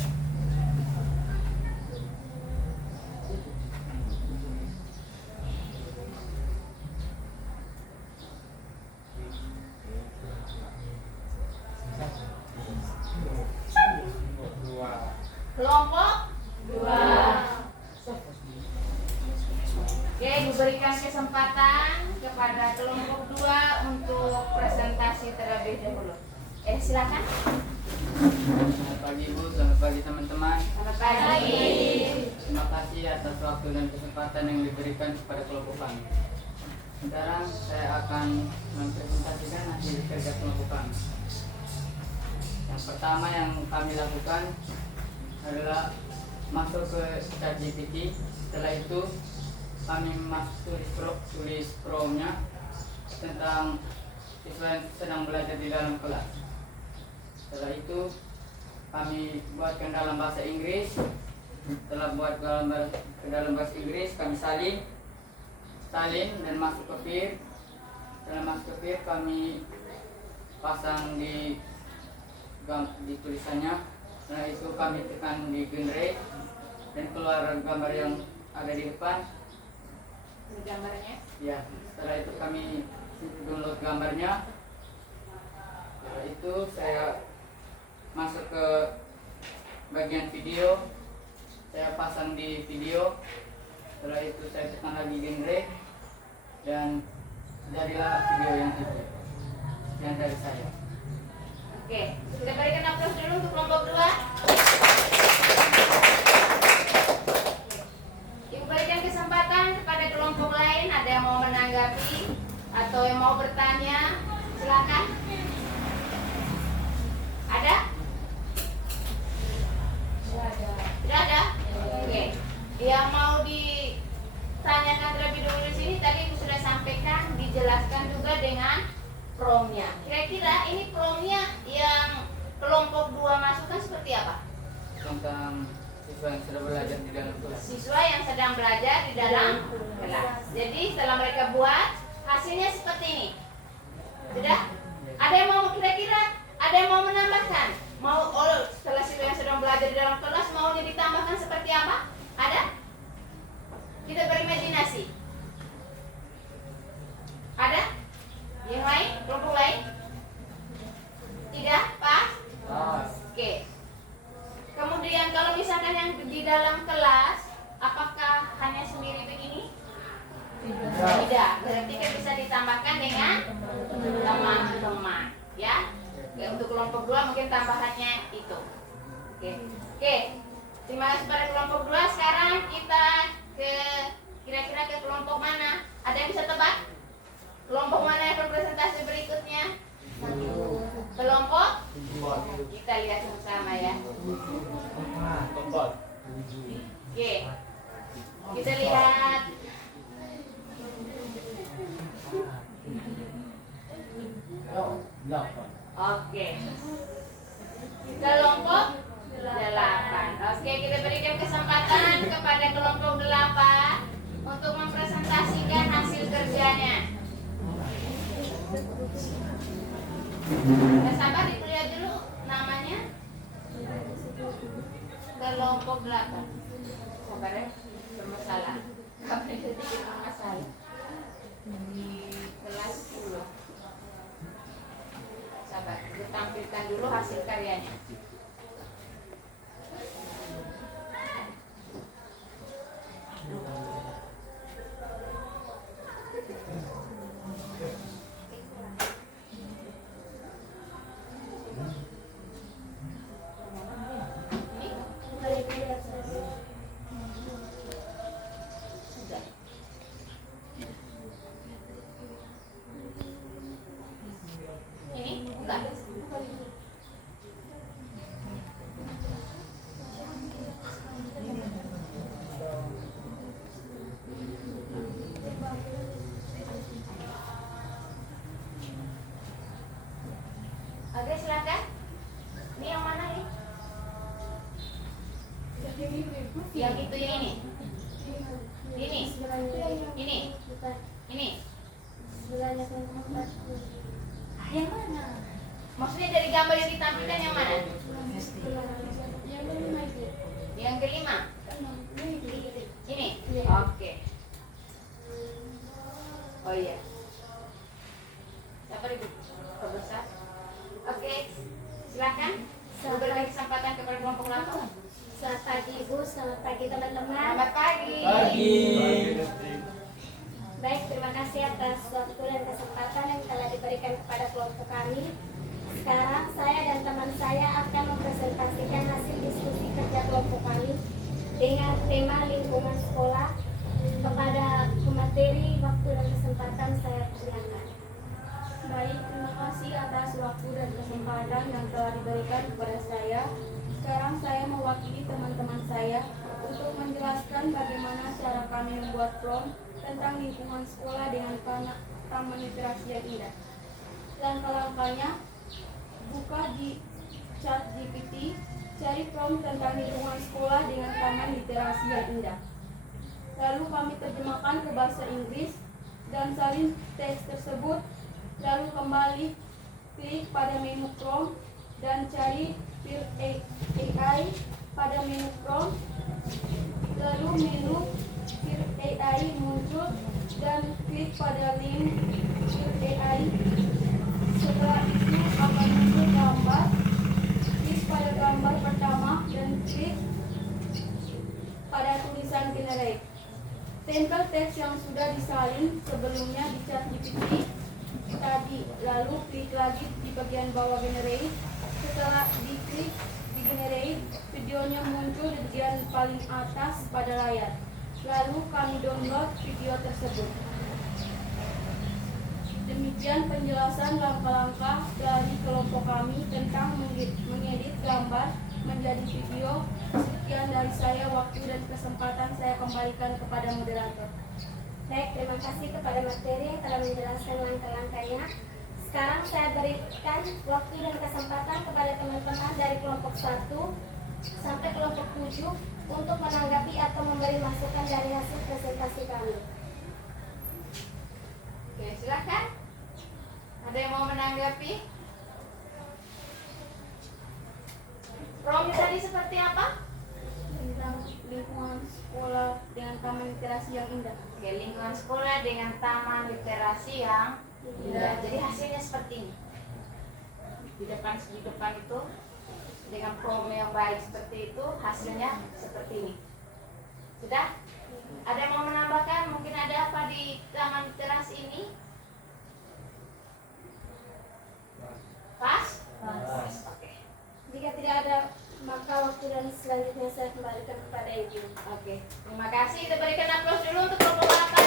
Kelompok 2. Oke, diberikan kesempatan kepada kelompok 2 untuk presentasi terlebih dahulu. Silakan. Selamat pagi Bu, selamat pagi teman-teman. Selamat pagi. Terima kasih atas waktu dan kesempatan yang diberikan kepada kelompok kami. Sekarang saya akan mempresentasikan hasil kerja kelompok kami. Yang pertama yang kami lakukan adalah masuk ke ChatGPT. Setelah itu kami tulis prompt-nya tentang siswa yang sedang belajar di dalam kelas. Setelah itu kami buatkan dalam bahasa Inggris. Setelah buat ke dalam bahasa Inggris, kami salin dan masuk ke Vir. Setelah masuk ke Vir, kami pasang di tulisannya. Setelah itu kami tekan di generate dan keluar gambar yang ada di depan. Ini gambarnya. Ya, setelah itu kami download gambarnya. Setelah itu saya masuk ke bagian video, saya pasang di video. Setelah itu saya tekan lagi generate dan jadilah video yang itu. Yang dari saya. Oke, kita berikan aplaus dulu untuk kelompok 2. Ibu berikan kesempatan kepada kelompok lain, ada yang mau menanggapi atau yang mau bertanya, silakan. Ada? Tidak ada? Oke. Yang mau ditanyakan terlebih dahulu di sini tadi Ibu sudah sampaikan, dijelaskan juga dengan promnya. Kira-kira ini promnya yang kelompok 2 masukkan seperti apa? Tentang siswa yang sudah belajar di dalam kelas. Siswa yang sedang belajar di dalam kelas. Jadi setelah mereka buat, hasilnya seperti ini. Sudah? Ada yang mau kira-kira? Ada yang mau menambahkan? Mau setelah siswa yang sedang belajar di dalam kelas maunya ditambahkan seperti apa? Ada? Kita berimajinasi. Ada? Yang lain? Kelompok lain? Tidak? Pas? Oke. Kemudian kalau misalkan yang di dalam kelas, apakah hanya sendiri begini? Tidak. Berarti kan bisa ditambahkan dengan teman-teman, ya. Untuk kelompok 2 mungkin tambahannya itu. Oke. Terima kasih pada kelompok 2. Sekarang kita kira-kira ke kelompok mana? Ada yang bisa tebak? Kelompok mana yang representasi berikutnya? Kelompok? Kita lihat sama-sama ya. Oke. Kita lihat. Oke. Kelompok 8. Oke, kita berikan kesempatan kepada kelompok 8 untuk mempresentasikan hasil kerjanya. Sabar, dilihat dulu namanya. Kelompok 8. Sabar ya, bermasalah. Kapan sedikit bermasalah di kelas 10. Sabar, kita tampilkan dulu hasil karyanya. Ini enggak. Oke, silakan. Ini yang mana nih? Yang itu yang ini. Ini. Ini. Ini. Yang mana? Maksudnya dari gambar yang ditampilkan yang mana? Yang kelima. Ini. Oke. Oh iya. Siapa ibu? Profesor. Oke. Silakan. Berikan kesempatan kepada kelompok 8. Selamat pagi Ibu, selamat pagi teman-teman. Selamat pagi. Baik, terima kasih atas waktu dan kesempatan yang telah diberikan kepada kelompok kami. Sekarang saya dan teman saya akan mempresentasikan hasil diskusi kerja kelompok kami dengan tema lingkungan sekolah. Kepada pemateri, waktu dan kesempatan saya persilakan. Baik, terima kasih atas waktu dan kesempatan yang telah diberikan kepada saya. Sekarang saya mewakili teman-teman saya untuk menjelaskan bagaimana cara kami membuat prom tentang lingkungan sekolah dengan taman literasi yang indah. Langkah-langkahnya, buka di ChatGPT, cari prom tentang lingkungan sekolah dengan taman literasi yang indah. Lalu kami terjemahkan ke bahasa Inggris dan salin teks tersebut. Lalu kembali klik pada menu prom dan cari Build AI pada menu prom. Lalu menu Build AI muncul dan klik pada link Build AI. Setelah itu akan muncul gambar. Klik pada gambar pertama dan klik pada tulisan generate. Tempel teks yang sudah disalin sebelumnya di ChatGPT tadi, lalu klik lagi di bagian bawah generate. Setelah diklik di generate, videonya muncul di bagian paling atas pada layar. Lalu kami download video tersebut. Demikian penjelasan langkah-langkah dari kelompok kami tentang mengedit gambar menjadi video. Sekian dari saya, waktu dan kesempatan saya kembalikan kepada moderator. Baik, terima kasih kepada materi yang telah menjelaskan langkah-langkahnya. Sekarang saya berikan waktu dan kesempatan kepada teman-teman dari kelompok 1 sampai kelompok 7 untuk menanggapi atau memberi masukan dari hasil presentasi kami. Oke, silakan. Ada yang mau menanggapi? Promnya tadi seperti apa? Tentang lingkungan sekolah dengan taman literasi yang indah. Oke, lingkungan sekolah dengan taman literasi yang indah. Jadi hasilnya seperti ini. Di depan itu dengan prom yang baik seperti itu, hasilnya seperti ini. Sudah? Ada yang mau menambahkan? Mungkin ada apa di taman literasi ini? Pas? Pas. Oke. Jika tidak ada, maka waktu dan selanjutnya saya kembalikan kepada Ibu. Oke. Terima kasih. Kita berikan aplaus dulu untuk kelompok 8.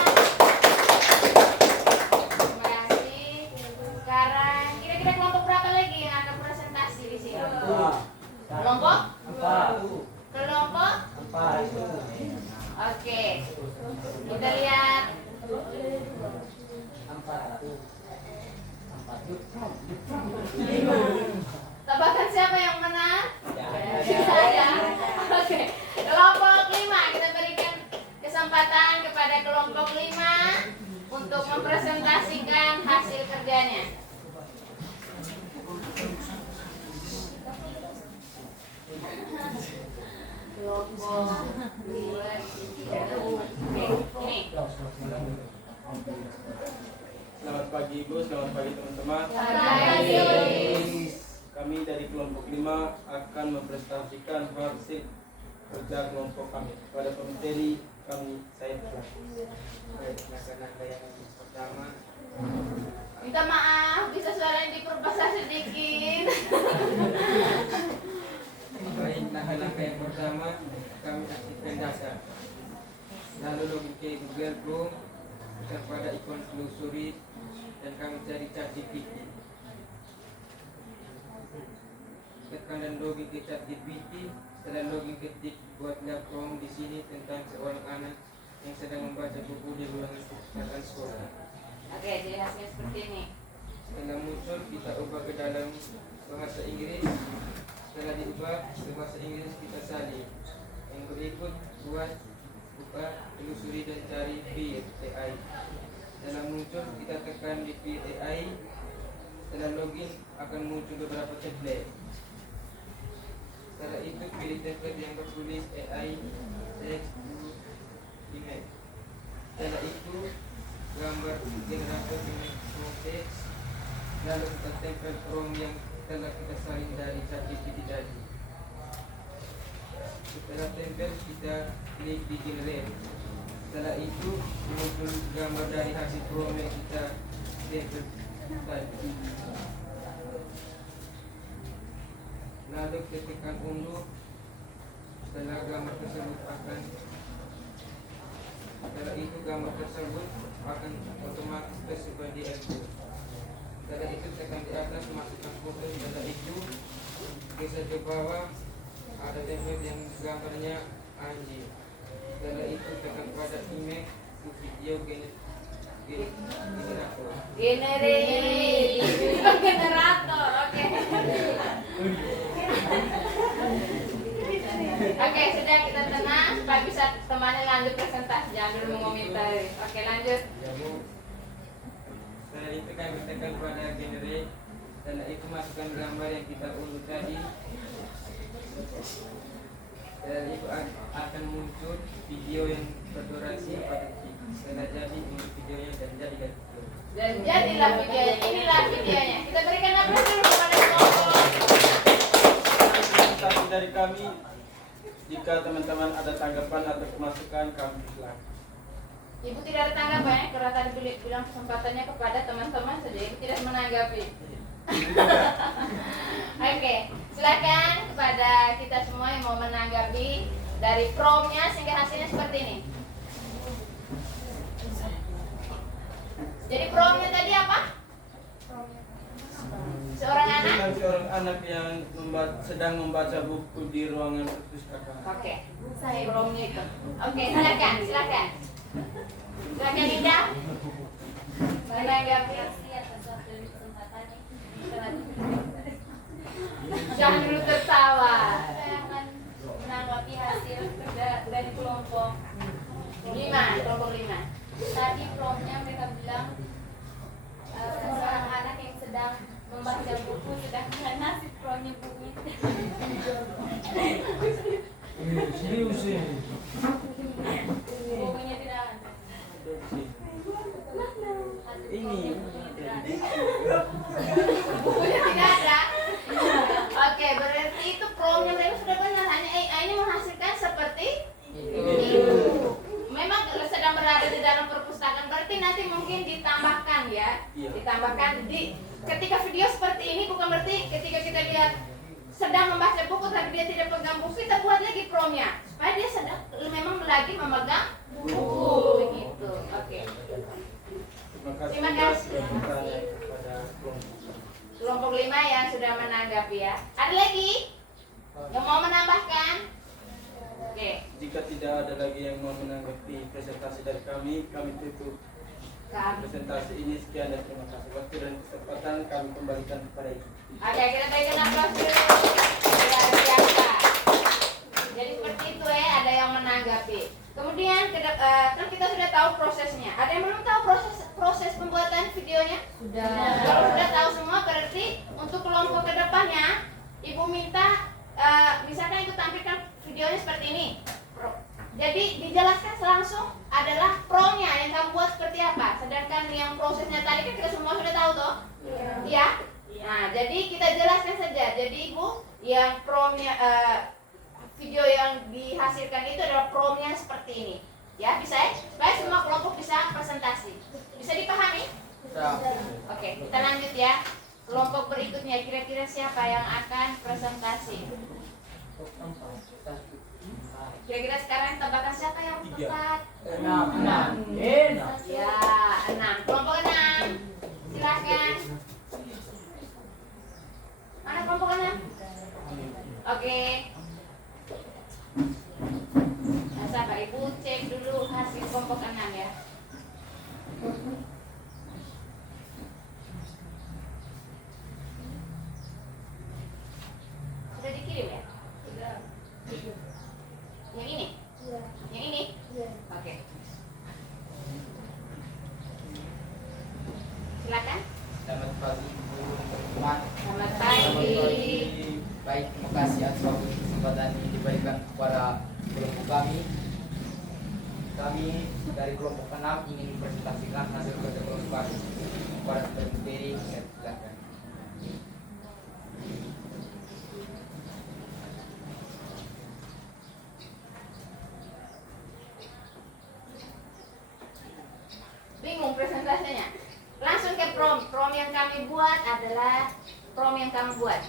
Terima kasih. Sekarang kira-kira kelompok berapa lagi yang akan presentasi di sini? Kelompok? Kelompok? Oke. Kita lihat. Tebakan siapa yang menang? Saya. Oke. Kelompok 5, kita berikan kesempatan kepada kelompok 5 untuk mempresentasikan hasil kerjanya. Kelompok 2. Ini. Selamat pagi Ibu, selamat pagi teman-teman. Kami dari kelompok 5 akan mempresentasikan hasil kerja kelompok kami. Pada pemateri kami saya Baik, laksanakan yang pertama. Minta maaf, bisa suaranya diperbesar sedikit. Baik, langkah yang pertama kami aktifkan data. Lalu login ke Google Chrome, tekan pada ikon telusuri dan kami cari ChatGPT. Tekan dan login ke ChatGPT. Setelah login ketik buatlah prompt di sini tentang seorang anak yang sedang membaca buku di ruangan perpustakaan sekolah. Oke, jadi hasilnya seperti ini. Setelah muncul kita ubah ke dalam bahasa Inggris. Setelah diubah ke bahasa Inggris kita salin. Yang berikut buka, telusuri dan cari Peer AI. Setelah muncul kita tekan di Peer AI. Setelah login akan muncul beberapa template. Setelah itu pilih template yang tertulis AI text to image. Setelah itu gambar generator image to text. Lalu kita tempel prompt yang telah kita salin dari ChatGPT tadi. Setelah tempel kita klik di generate. Setelah itu muncul gambar dari hasil prompt yang kita tempel tadi. Lalu ketikkan unduh. Setelah gambar tersebut akan otomatis tersebar di export. Setelah itu tekan di atas masukkan foto. Setelah itu geser ke bawah ada template yang gambarnya anjing. Setelah itu tekan pada image to video generator. Generator, oke. Oke, sudah kita tenang supaya bisa temannya lanjut presentasi, jangan dulu mengomentari. Oke, lanjut. Setelah itu kami tekan pada generate. Setelah itu masukkan gambar yang kita unduh tadi. Setelah itu akan muncul video yang berdurasi 4 detik. Setelah jadi unduh videonya dan jadikan video. Dan jadilah videonya, inilah videonya. Kita berikan aplaus dulu kepada kelompok. Tapi dari kami, jika teman-teman ada tanggapan atau masukan kami silakan. Ibu tidak ada tanggapan ya, karena tadi bilang kesempatannya kepada teman-teman saja, Ibu tidak menanggapi. Oke, silakan kepada kita semua yang mau menanggapi dari promnya sehingga hasilnya seperti ini. Jadi promnya tadi apa? Seorang anak? Tentang seorang anak yang sedang membaca buku di ruangan perpustakaan. Oke, saya promnya itu. Oke, silakan. Silakan Linda. Menanggapi. Jangan dulu tertawa. Saya akan menanggapi hasil kerja Bu sudah mulai nasib pronya Bu. Serius ya. Bukunya tidak ada. Ini. Bukunya tidak ada. Oke, berarti itu promnya mereka sudah benar. Hanya AI ini menghasilkan seperti itu. Memang sedang berada di dalam perpustakaan. Berarti nanti mungkin ditambahkan ya. Iya. Ditambahkan di ketika video seperti ini bukan berarti ketika kita lihat sedang membaca buku tapi dia tidak pegang buku, kita buat lagi promnya supaya dia sedang memang lagi memegang buku begitu. Oke. Terima kasih. Bertanya kepada kelompok. Kelompok 5 yang sudah menanggapi ya. Ada lagi yang mau menambahkan? Oke. Jika tidak ada lagi yang mau menanggapi presentasi dari kami tutup presentasi ini. Sekian dan terima kasih. Waktu dan kesempatan kami kembalikan kepada Ibu. Oke, kita berikan aplaus dulu. Luar biasa. Jadi seperti itu ya, ada yang menanggapi. Kemudian kan kita sudah tahu prosesnya. Ada yang belum tahu proses pembuatan videonya? Sudah. Kalau sudah tahu semua, berarti untuk kelompok kedepannya, Ibu minta misalkan Ibu tampilkan videonya seperti ini. Jadi dijelaskan langsung adalah pro-nya yang kamu buat seperti apa. Sedangkan yang prosesnya tadi kan kita semua sudah tahu toh? Iya. Nah, jadi kita jelaskan saja. Jadi Ibu yang pro-nya video yang dihasilkan itu adalah pro-nya seperti ini. Ya, bisa ya? Supaya semua kelompok bisa presentasi. Bisa dipahami? Oke, kita lanjut ya. Kelompok berikutnya kira-kira siapa yang akan presentasi? Kira-kira sekarang tebakan siapa yang tepat? 6. Ya, 6. Kelompok 6. Silakan. Mana kelompok 6? Oke. Nah, sabar Ibu cek dulu hasil kelompok 6 ya. Sudah dikirim ya? Yang ini? Yang ini? Oke. Silakan. Selamat pagi Bu teman-teman. Selamat pagi. Baik, terima kasih atas waktu dan kesempatan ini diberikan kepada kelompok kami. Kami dari kelompok 6 ingin mempresentasikan hasil kerja kelompok kami kepada materi. Silakan. Bingung presentasinya. Langsung ke prom. Prom yang kami buat adalah prom yang kamu buat.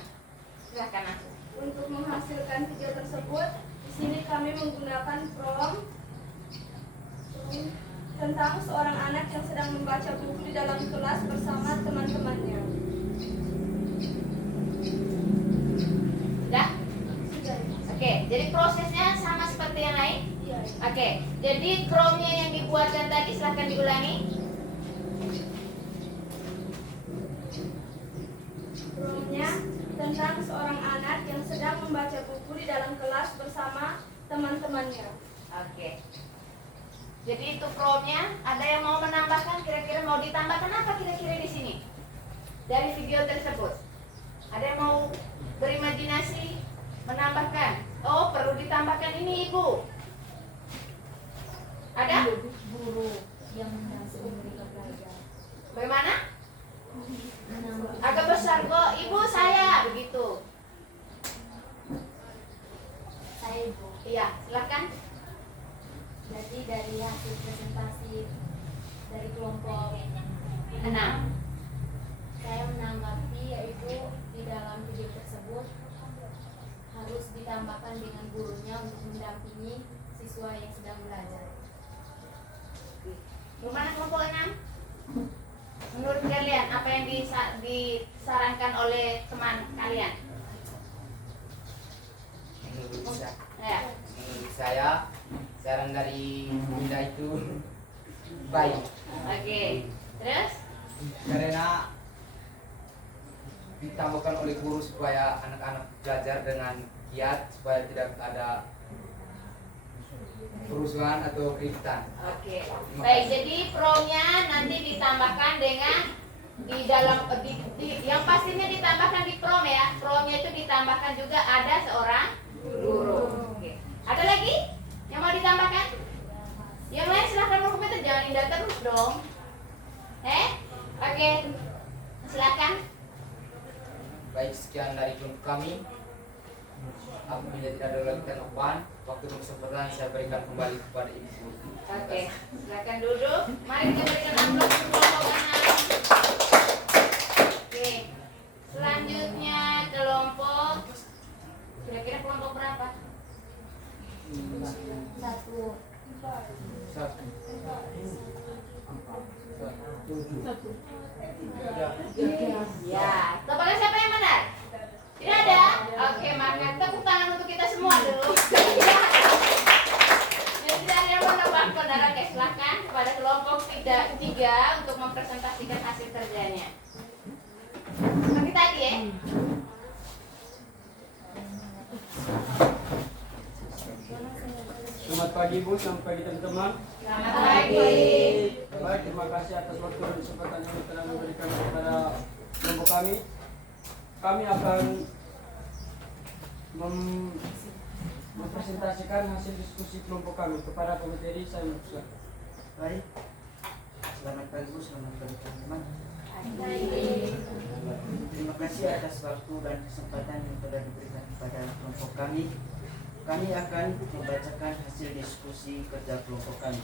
Silahkan langsung. Untuk menghasilkan video tersebut, di sini kami menggunakan prom tentang seorang anak yang sedang membaca buku di dalam kelas bersama teman-temannya. Sudah? Sudah. Oke, jadi prosesnya sama seperti yang lain? Iya. Oke, jadi promnya yang dibuatkan tadi silahkan diulangi. Promnya tentang seorang anak yang sedang membaca buku di dalam kelas bersama teman-temannya. Oke. Jadi itu promnya. Ada yang mau menambahkan? Kira-kira mau ditambahkan apa kira-kira di sini dari video tersebut? Ada yang mau berimajinasi menambahkan? Oh, perlu ditambahkan ini Ibu. Ada? Guru yang langsung memberikan pelajaran. Bagaimana? Agak besar kok. Ibu saya begitu. Saya Bu. Iya, silakan. Jadi dari hasil presentasi dari kelompok 6. saya menanggapi yaitu di dalam video tersebut harus ditambahkan dengan gurunya untuk mendampingi siswa yang sedang belajar. Bagaimana kelompok 6? Menurut kalian apa yang disarankan oleh teman kalian? Menurut saya saran dari Bunda itu baik. Oke. Terus? Karena ditambahkan oleh guru supaya anak-anak belajar dengan giat supaya tidak ada kerusuhan atau keributan. Oke. Baik, jadi promnya nanti ditambahkan dengan di dalam yang pastinya ditambahkan di prom ya. Promnya itu ditambahkan juga ada seorang guru. Oke. Ada lagi yang mau ditambahkan? Yang lain silahkan berkomentar, jangan indah terus dong. Oke. Silakan. Baik, sekian dari kelompok kami. Apabila tidak ada lagi tanggapan, waktu dan kesempatan saya berikan kembali kepada Ibu. Oke, silakan duduk. Mari kita berikan amplop untuk kelompok kanan. Oke. Selanjutnya kelompok, kira-kira kelompok berapa? Satu. Ya, tebakan siapa yang benar? Tidak ada? Oke, maka tepuk tangan untuk kita semua dulu. Yang tidak ada yang benar. Oke, silakan kepada kelompok 3 untuk mempresentasikan hasil kerjanya. Seperti tadi ya. Selamat pagi Bu, selamat pagi teman-teman. Selamat pagi. Baik, terima kasih atas waktu dan kesempatan yang telah memberikan kepada kelompok kami. Kami akan mempresentasikan hasil diskusi kelompok kami kepada pemateri. Saya meneruskan. Baik, selamat pagi Bu, selamat pagi teman-teman. Terima kasih atas waktu dan kesempatan yang telah diberikan kepada kelompok kami. Kami akan membacakan hasil diskusi kerja kelompok kami.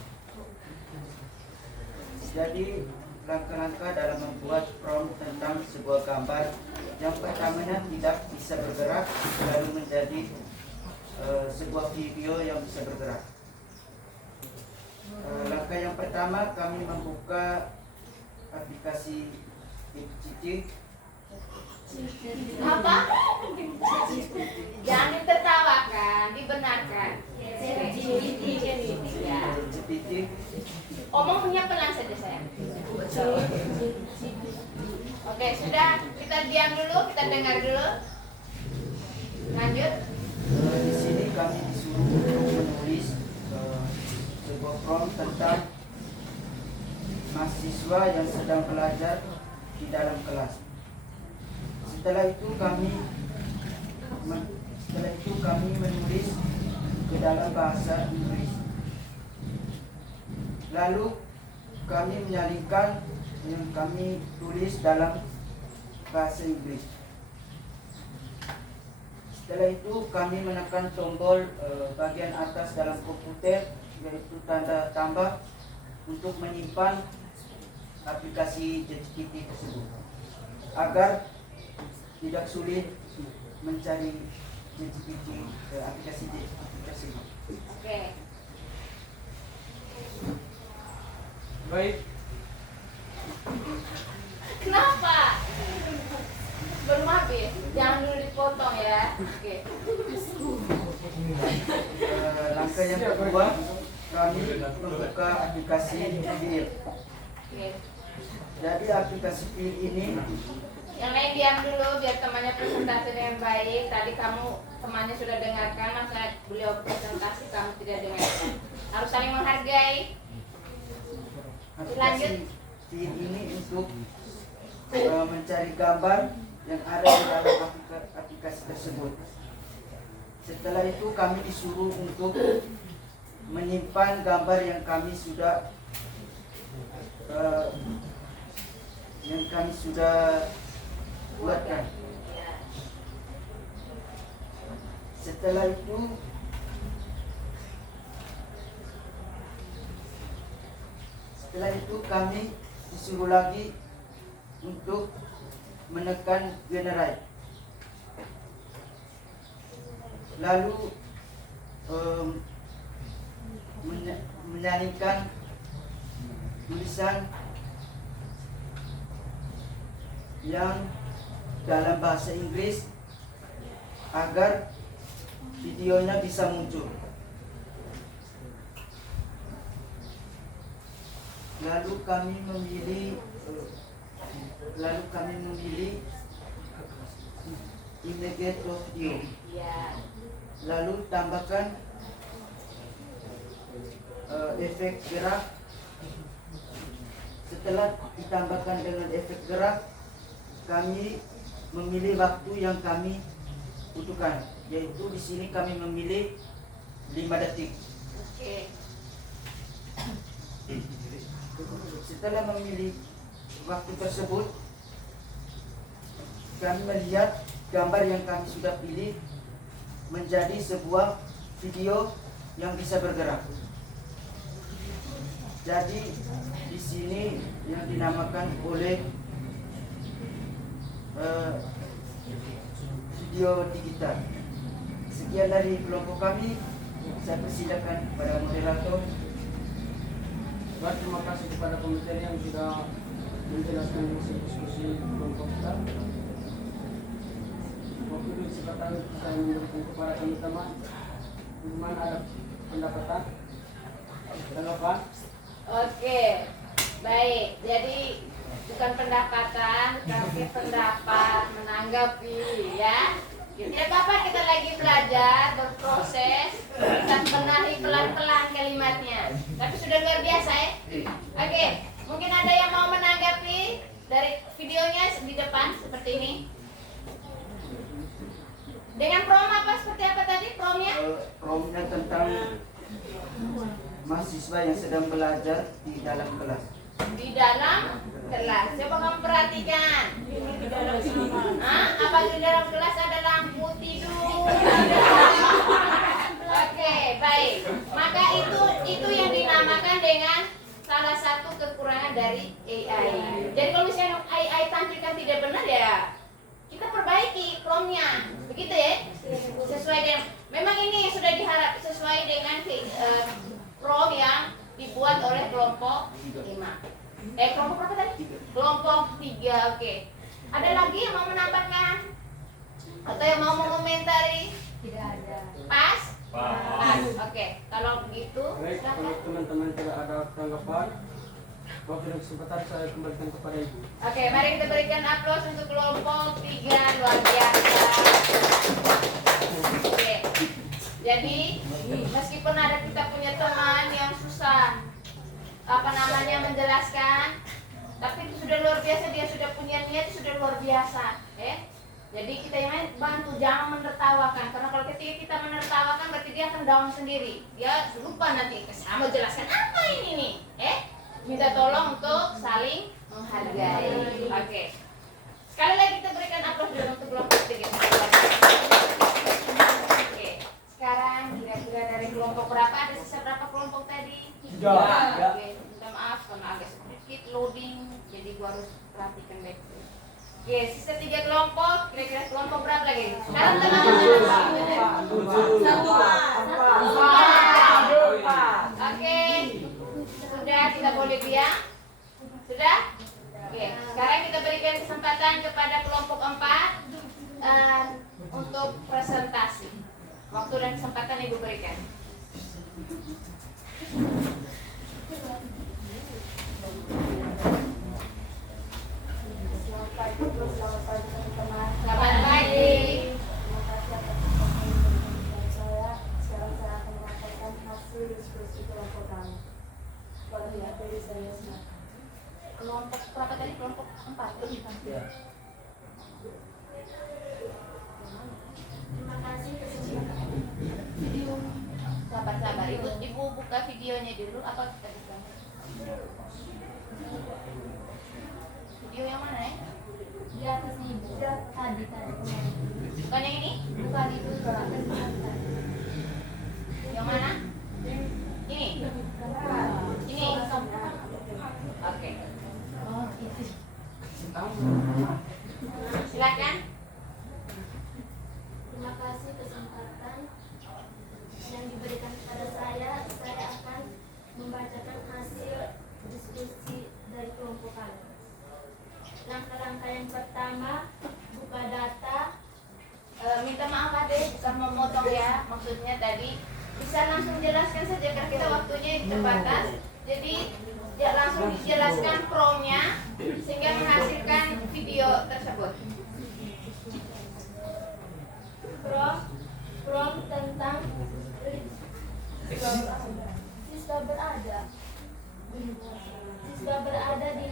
Jadi, langkah-langkah dalam membuat prompt tentang sebuah gambar yang pertamanya tidak bisa bergerak lalu menjadi sebuah video yang bisa bergerak. Langkah yang pertama, kami membuka aplikasi Cici. Apa? Jangan ditertawakan, dibenarkan. Ya. GPT. Omongnya pelan saja sayang. Oke, sudah, kita diam dulu, kita dengar dulu. Lanjut. Di sini kami disuruh untuk menulis sebuah prompt tentang mahasiswa yang sedang belajar di dalam kelas. Setelah itu kami menulis ke dalam bahasa Inggris. Lalu kami menyalingkan yang kami tulis dalam bahasa Inggris. Setelah itu kami menekan tombol bagian atas dalam komputer, yaitu tanda tambah untuk menyimpan aplikasi ChatGPT tersebut agar tidak sulit mencari ChatGPT, aplikasi ChatGPT tersebut. Oke. Baik, Kenapa? Belum habis. Jangan dulu dipotong ya. Oke. Langkah yang kedua, kami membuka aplikasi Feel. Oke. Jadi aplikasi Feel ini Yang lain diam dulu biar temannya presentasi dengan baik. Tadi kamu temannya sudah dengarkan, masa beliau presentasi kamu tidak dengarkan. Harus saling menghargai. aplikasi Feel ini untuk mencari gambar yang ada di dalam aplikasi tersebut. Setelah itu kami disuruh untuk menyimpan gambar yang kami sudah buatkan. Setelah itu kami disuruh lagi untuk menekan generate. Lalu menyanyikan tulisan yang dalam bahasa Inggris agar videonya bisa muncul. Lalu kami memilih image atau video. Ya. Lalu tambahkan efek gerak Setelah ditambahkan dengan efek gerak, kami memilih waktu yang kami butuhkan, yaitu di sini kami memilih 5 detik. Oke. Setelah memilih waktu tersebut, kami melihat gambar yang kami sudah pilih menjadi sebuah video yang bisa bergerak. Jadi di sini yang dinamakan oleh video digital. Sekian dari kelompok kami. Saya persilakan kepada moderator. Baik, terima kasih kepada komite yang sudah menjelaskan diskusi kelompok kita. Waktu ini kesempatan saya memberikan kepada teman-teman. Bagaimana ada pendapatan? Tanggapan? Oke, baik. Jadi bukan pendapatan, tapi pendapat menanggapi ya. Tidak apa-apa, kita lagi belajar, berproses, kita benahi pelan-pelan kalimatnya. Tapi sudah luar biasa ya. Oke, mungkin ada yang mau menanggapi dari videonya di depan seperti ini. Dengan prom apa, seperti apa tadi promnya? Promnya tentang mahasiswa yang sedang belajar di dalam kelas. Di dalam kelas. Coba kamu perhatikan. Apa di dalam kelas ada lampu tidur? Oke, baik. Maka itu yang dinamakan dengan salah satu kekurangan dari AI. Jadi kalau misalnya AI tampilkan tidak benar ya kita perbaiki promnya. Begitu ya? Sesuai dengan memang ini yang sudah diharap sesuai dengan prom yang dibuat oleh kelompok 5. Kelompok berapa tadi? Kelompok 3, oke. Ada lagi yang mau menambahkan? Atau yang mau mengomentari? Tidak ada. Pas? Pas, oke. Kalau begitu, Baik, kalau silakan. teman-teman tidak ada tanggapan, waktu dan kesempatan saya kembalikan kepada Ibu. Oke, mari kita berikan aplaus untuk kelompok 3, luar biasa. Oke. Jadi, meskipun ada kita punya teman yang susah menjelaskan, tapi itu sudah luar biasa, dia sudah punya niat, sudah luar biasa, Jadi kita yang bantu, jangan menertawakan, karena kalau ketika kita menertawakan berarti dia akan down sendiri, dia lupa nanti sama jelaskan apa ini nih, minta tolong untuk saling menghargai. Oke. Sekali lagi kita berikan aplaus dulu untuk kelompok 3. Oke. Sekarang kira-kira dari kelompok berapa? Ada sisa berapa kelompok tadi? 3. Oke, minta maaf karena agak sedikit loading, jadi gua harus perhatikan baik. Oke, sisa 3 kelompok. Kira-kira kelompok berapa lagi? Sekarang teman-teman. Oke. Sudah, kita boleh diam? Sudah? Oke, sekarang kita berikan kesempatan kepada kelompok 4 untuk presentasi. Waktu dan kesempatan Ibu berikan. Selamat pagi teman-teman. Selamat pagi. Terima kasih atas kesempatan saya. Sekarang saya akan menyampaikan hasil diskusi kelompok kami. Boleh ya, dari saya silakan. Kelompok berapa tadi? Kelompok 4. Ya. Terima kasih kesempatan. Sabar. Ibu buka videonya dulu. Apa kita buka? Video yang mana ya? Di atasnya ibu. Tadi. Bukan yang ini? Bukan itu tadi. Yang mana? Ini? Ini? Oke. Oh itu. Silakan. Terima kasih kesempatan yang diberikan kepada saya. Saya akan membacakan hasil diskusi dari kelompok kami. Langkah-langkah yang pertama, buka data. Minta maaf Ade, bukan memotong ya. Maksudnya tadi bisa langsung jelaskan saja karena kita waktunya terbatas. Jadi ya langsung dijelaskan promnya sehingga menghasilkan video tersebut. Prom tentang siswa berada di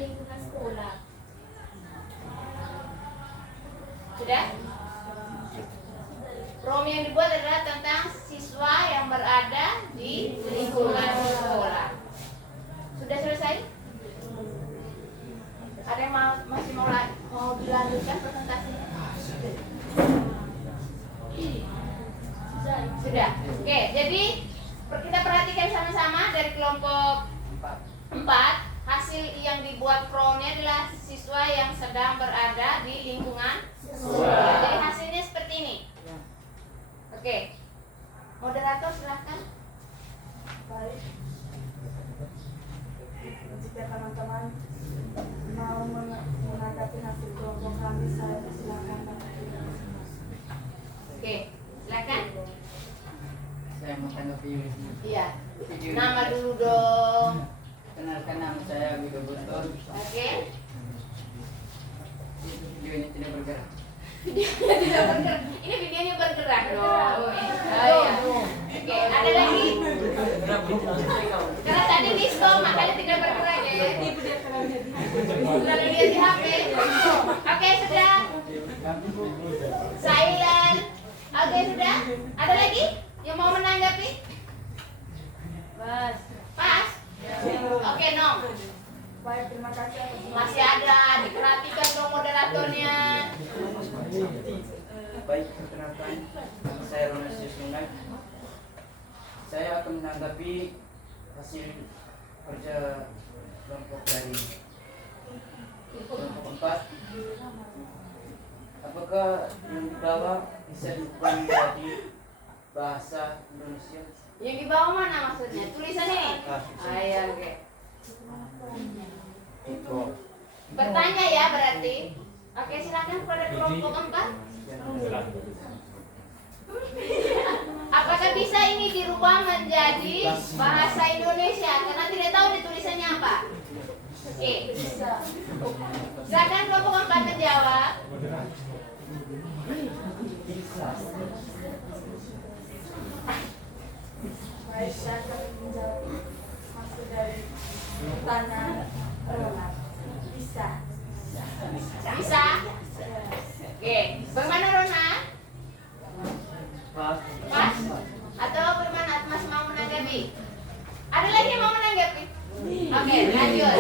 Prom yang dibuat adalah tentang siswa yang berada di lingkungan sekolah. Sudah selesai? Ada yang masih mau dilanjutkan presentasinya? Sudah. Oke, jadi kita perhatikan sama-sama dari kelompok 4. Hasil yang dibuat promnya adalah siswa yang sedang berada di lingkungan sekolah. Jadi hasilnya seperti ini. Oke. Moderator silahkan. Baik. Jika teman-teman mau menanggapi hasil kelompok kami, saya silakan. Oke, silakan. Saya mau tanggapi ini. Iya. Video ini. Nama dulu dong. Kenalkan, nama saya Wido Guntur. Oke. Video ini tidak bergerak. Videonya tidak bergerak. Ini videonya bergerak dong. Oh iya. Oke, ada lagi? Karena tadi di stop makanya tidak bergerak ya. Sudah lihat di HP. Oke, sudah. Silent. Oke, sudah. Ada lagi yang mau menanggapi? Pas? Oke, no. Baik, terima kasih atas Masih ada, diperhatikan dong moderatornya. Baik, perkenalkan, nama saya Ronasius Lungai. Saya akan menanggapi hasil kerja kelompok dari kelompok 4. Apakah yang dibawa bisa diubah menjadi bahasa Indonesia? Yang di bawah mana maksudnya? Tulisan ini? Iya, oke. Bertanya ya berarti. Oke, silakan kepada kelompok 4. Apakah bisa ini dirubah menjadi bahasa Indonesia? Karena tidak tahu di tulisannya apa. Oke. Silakan kelompok 4 menjawab. Baik, saya akan menjawab hasil dari pertanyaan Ronald. Bisa. Bisa? Oke. Bagaimana Rona? Pas. Pas? Atau bagaimana? Masih mau menanggapi? Ada lagi yang mau menanggapi? Oke, lanjut.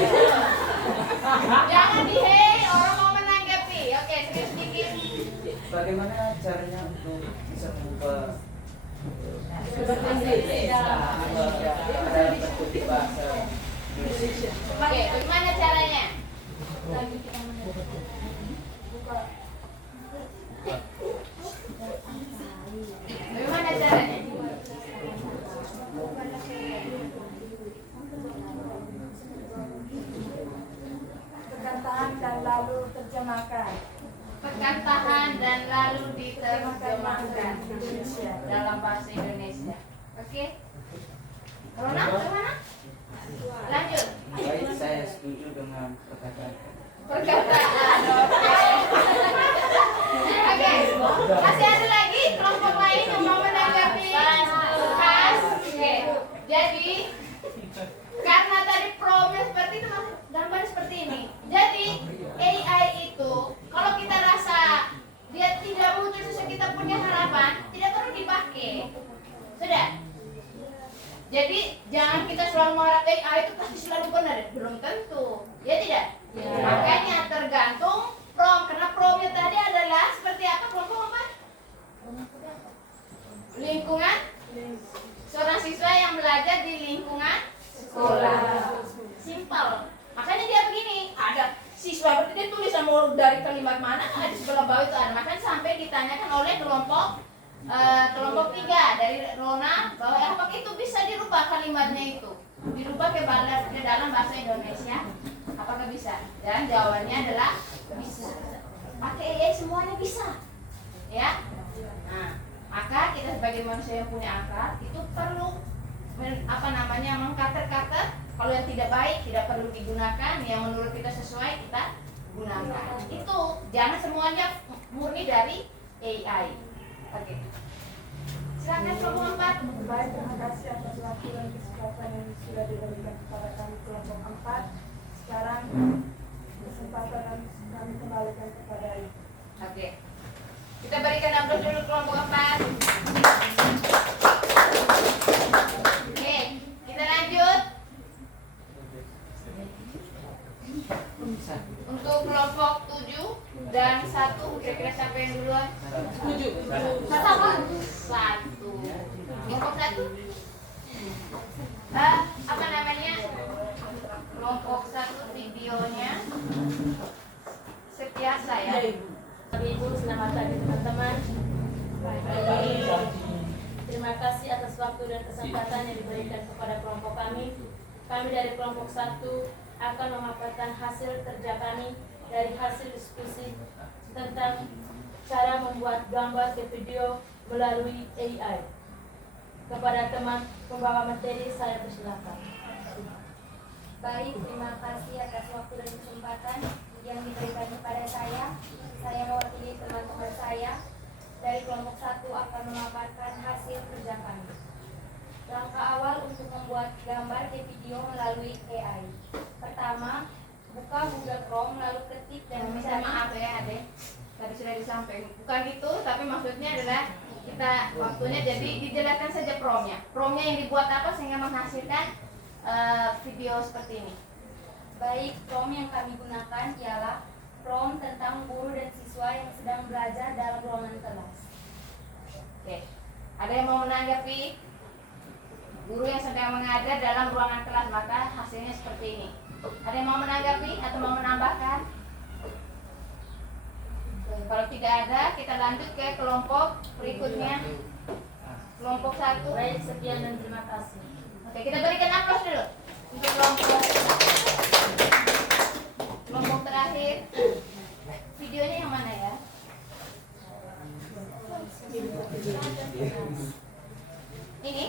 Jangan dihei, orang mau menanggapi. Oke, serius sedikit. Bagaimana caranya untuk bisa mengubah dalam bentuk bahasa Indonesia? Oke, bagaimana caranya? Bagaimana caranya? Tekan tahan dan lalu terjemahkan. Tekan tahan dan lalu diterjemahkan Indonesia. dalam bahasa Indonesia. Oke. Rona, bagaimana? Lanjut. Baik, saya setuju dengan perkataan. Perkataan. Oke. Masih ada lagi kelompok lain yang mau menanggapi? Pas. Oke. Jadi karena tadi promnya seperti itu, gambar seperti ini. Jadi AI itu kalau kita rasa dia tidak muncul sesuai kita punya harapan, tidak perlu dipakai. Sudah. Jadi jangan kita selalu mengharap AI itu pasti selalu benar, belum tentu. Ya tidak? Makanya tergantung prom, karena promnya tadi adalah seperti apa kelompok apa? Lingkungan seorang siswa yang belajar di lingkungan sekolah. Simpel. Makanya dia begini, ada siswa berarti dia tulis mau dari kalimat mana, ada di sebelah bawah itu ada. Makanya sampai ditanyakan oleh kelompok 3 dari Rona bahwa apakah itu bisa dirubah kalimatnya itu, dirubah ke dalam bahasa Indonesia, apakah bisa? Dan jawabannya adalah bisa. Pakai AI semuanya bisa, ya. Nah, maka kita sebagai manusia yang punya akal itu perlu mengkater-kater. Kalau yang tidak baik tidak perlu digunakan, yang menurut kita sesuai kita gunakan. Itu jangan semuanya murni dari AI. Oke. Silakan kelompok 4. Baik, terima kasih atas waktu dan kesempatan yang sudah diberikan kepada kami kelompok 4. Sekarang kesempatan kami kembalikan kepada Ibu. Oke. Kita berikan aplaus dulu kelompok 4. Oke, kita lanjut. Untuk kelompok 7 dan 1, kira-kira siapa yang duluan? 7. 1. Kelompok 1. Apa namanya? Kelompok 1 videonya Setiasa ya. Ibu, selamat pagi teman-teman. Terima kasih atas waktu dan kesempatan yang diberikan kepada kelompok kami. Kami dari kelompok 1 akan memaparkan hasil kerja kami dari hasil diskusi tentang cara membuat gambar ke video melalui AI. Kepada teman pembawa materi, saya persilakan. Baik, terima kasih atas waktu dan kesempatan yang diberikan kepada saya. Saya mewakili teman-teman saya dari kelompok 1 akan memaparkan hasil kerja kami. Langkah awal untuk membuat gambar ke video melalui AI. Pertama, buka Google Chrome lalu ketik dan Minta mencari. maaf ya Ade, tadi sudah disampaikan. Bukan gitu, tapi maksudnya adalah kita waktunya jadi dijelaskan saja promnya. Promnya yang dibuat apa sehingga menghasilkan video seperti ini. Baik, prompt yang kami gunakan ialah prompt tentang guru dan siswa yang sedang belajar dalam ruangan kelas. Oke, ada yang mau menanggapi? Guru yang sedang mengajar dalam ruangan kelas, maka hasilnya seperti ini. Ada yang mau menanggapi atau mau menambahkan? Kalau tidak ada, kita lanjut ke kelompok berikutnya. Kelompok 1. Baik, sekian dan terima kasih. Oke, kita berikan aplaus dulu untuk kelompok terakhir. Videonya yang mana ya? Ini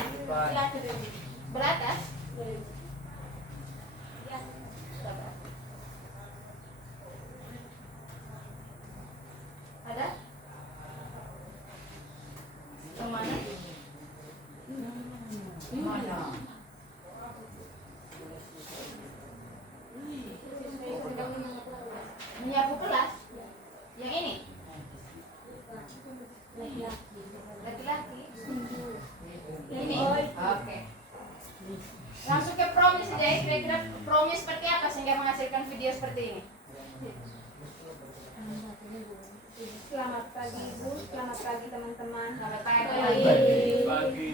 beratas. Ya. Ada? Yang mana? Menyapu kelas. Yang ini? Laki-laki. Ini. Oke. Langsung ke promnya saja ya. Kira-kira promnya seperti apa sehingga menghasilkan video seperti ini? Selamat pagi Ibu, selamat pagi teman-teman. Selamat pagi. Bagi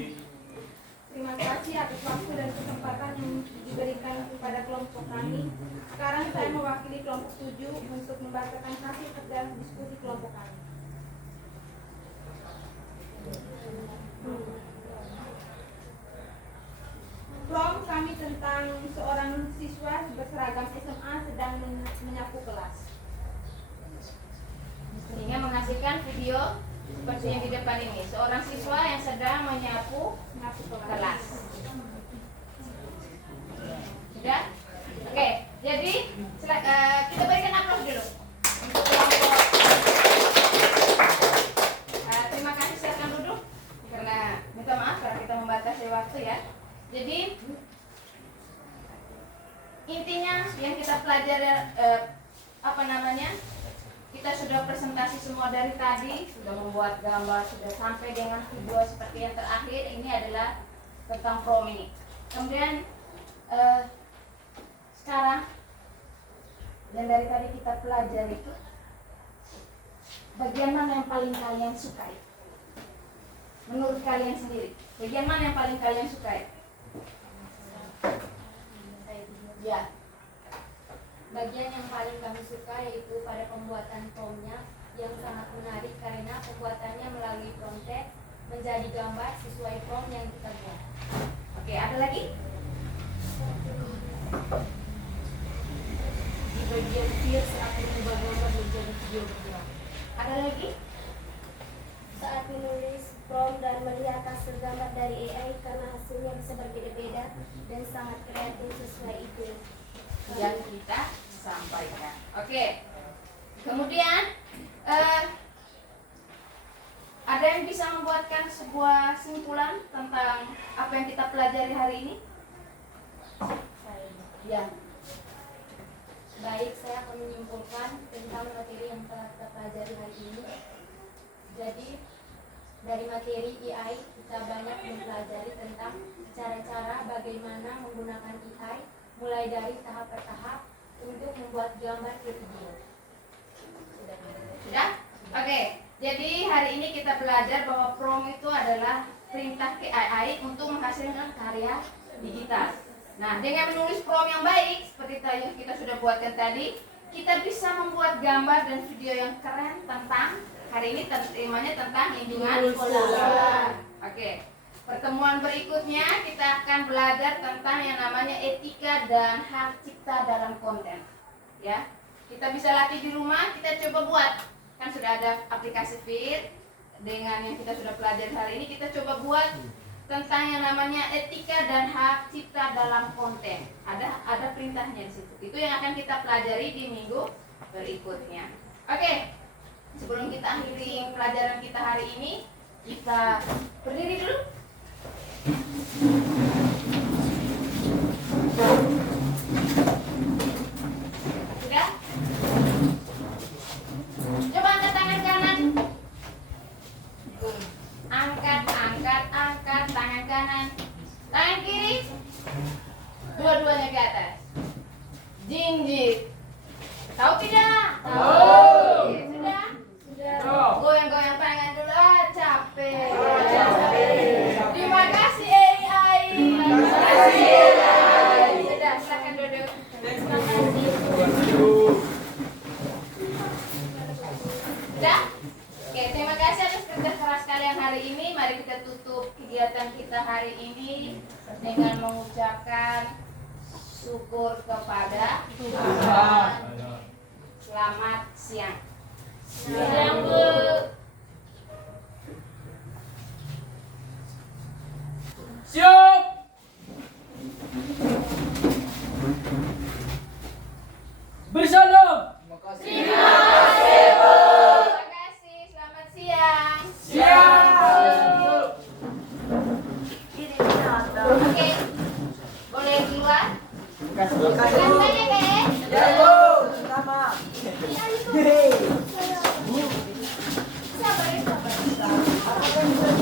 Terima kasih atas waktu dan kesempatan yang diberikan kepada kelompok kami. Sekarang saya mewakili kelompok 7 untuk membacakan hasil kerja diskusi kelompok kami. Prompt kami tentang seorang siswa berseragam SMA sedang menyapu kelas. Sehingga menghasilkan video seperti yang di depan ini. Seorang siswa yang sedang menyapu kelas. Sudah? Oke, jadi kita berikan aplaus dulu untuk kelompok. Terima kasih, silakan duduk karena minta maaf karena kita membatasi waktu ya. Jadi intinya yang kita pelajari kita sudah presentasi semua dari tadi, sudah membuat gambar, sudah sampai dengan video seperti yang terakhir. Ini adalah tentang prom ini. Kemudian sekarang dan dari tadi kita pelajari itu bagian mana yang paling kalian sukai? Menurut kalian sendiri, bagian mana yang paling kalian sukai? Ya. Bagian yang paling kami suka yaitu pada pembuatan promnya yang sangat menarik karena pembuatannya melalui prompter menjadi gambar sesuai prompt yang kita buat. Oke, ada lagi? Di bagian view saat mengubah gambar menjadi video bergerak. Ada lagi? Saat menulis prompt dan melihat hasil gambar dari AI karena hasilnya bisa berbeda-beda dan sangat kreatif sesuai itu Yang kita sampaikan. Oke. Kemudian ada yang bisa membuatkan sebuah simpulan tentang apa yang kita pelajari hari ini? Ya. Baik, saya akan menyimpulkan tentang materi yang telah kita pelajari hari ini. Jadi dari materi EI kita banyak mempelajari tentang cara-cara bagaimana menggunakan EI mulai dari tahap per tahap untuk membuat gambar ke video. Sudah? Oke. Jadi hari ini kita belajar bahwa prompt itu adalah perintah ke AI untuk menghasilkan karya digital. Nah, dengan menulis prompt yang baik seperti yang kita sudah buatkan tadi, kita bisa membuat gambar dan video yang keren tentang hari ini temanya tentang lingkungan sekolah. Oke. Pertemuan berikutnya kita akan belajar tentang yang namanya etika dan hak cipta dalam konten. Ya. Kita bisa latih di rumah, kita coba buat. Kan sudah ada aplikasi Fit dengan yang kita sudah pelajari hari ini, kita coba buat tentang yang namanya etika dan hak cipta dalam konten. Ada perintahnya di situ. Itu yang akan kita pelajari di minggu berikutnya. Oke. Sebelum kita akhiri pelajaran kita hari ini, kita berdiri dulu. Sudah? Coba angkat tangan kanan. Angkat tangan kanan. Tangan kiri. Dua-duanya ke atas. Jinjit. Tahu tidak? Tahu. Sudah? Sudah. Goyang-goyang tangan dulu. Capek. Terima kasih AI. Sudah, silakan duduk. Terima kasih. Sudah? Oke, terima kasih atas kerja keras kalian hari ini. Mari kita tutup kegiatan kita hari ini dengan mengucapkan syukur kepada Tuhan. Selamat siang. Siang, Bu. Siap. Bersalam. Terima kasih. Terima kasih, Bu. Terima kasih. Selamat siang. Siap. Oke. Boleh keluar? Terima kasih. Rasanya kayak Ya, Bu. Sama. sabar.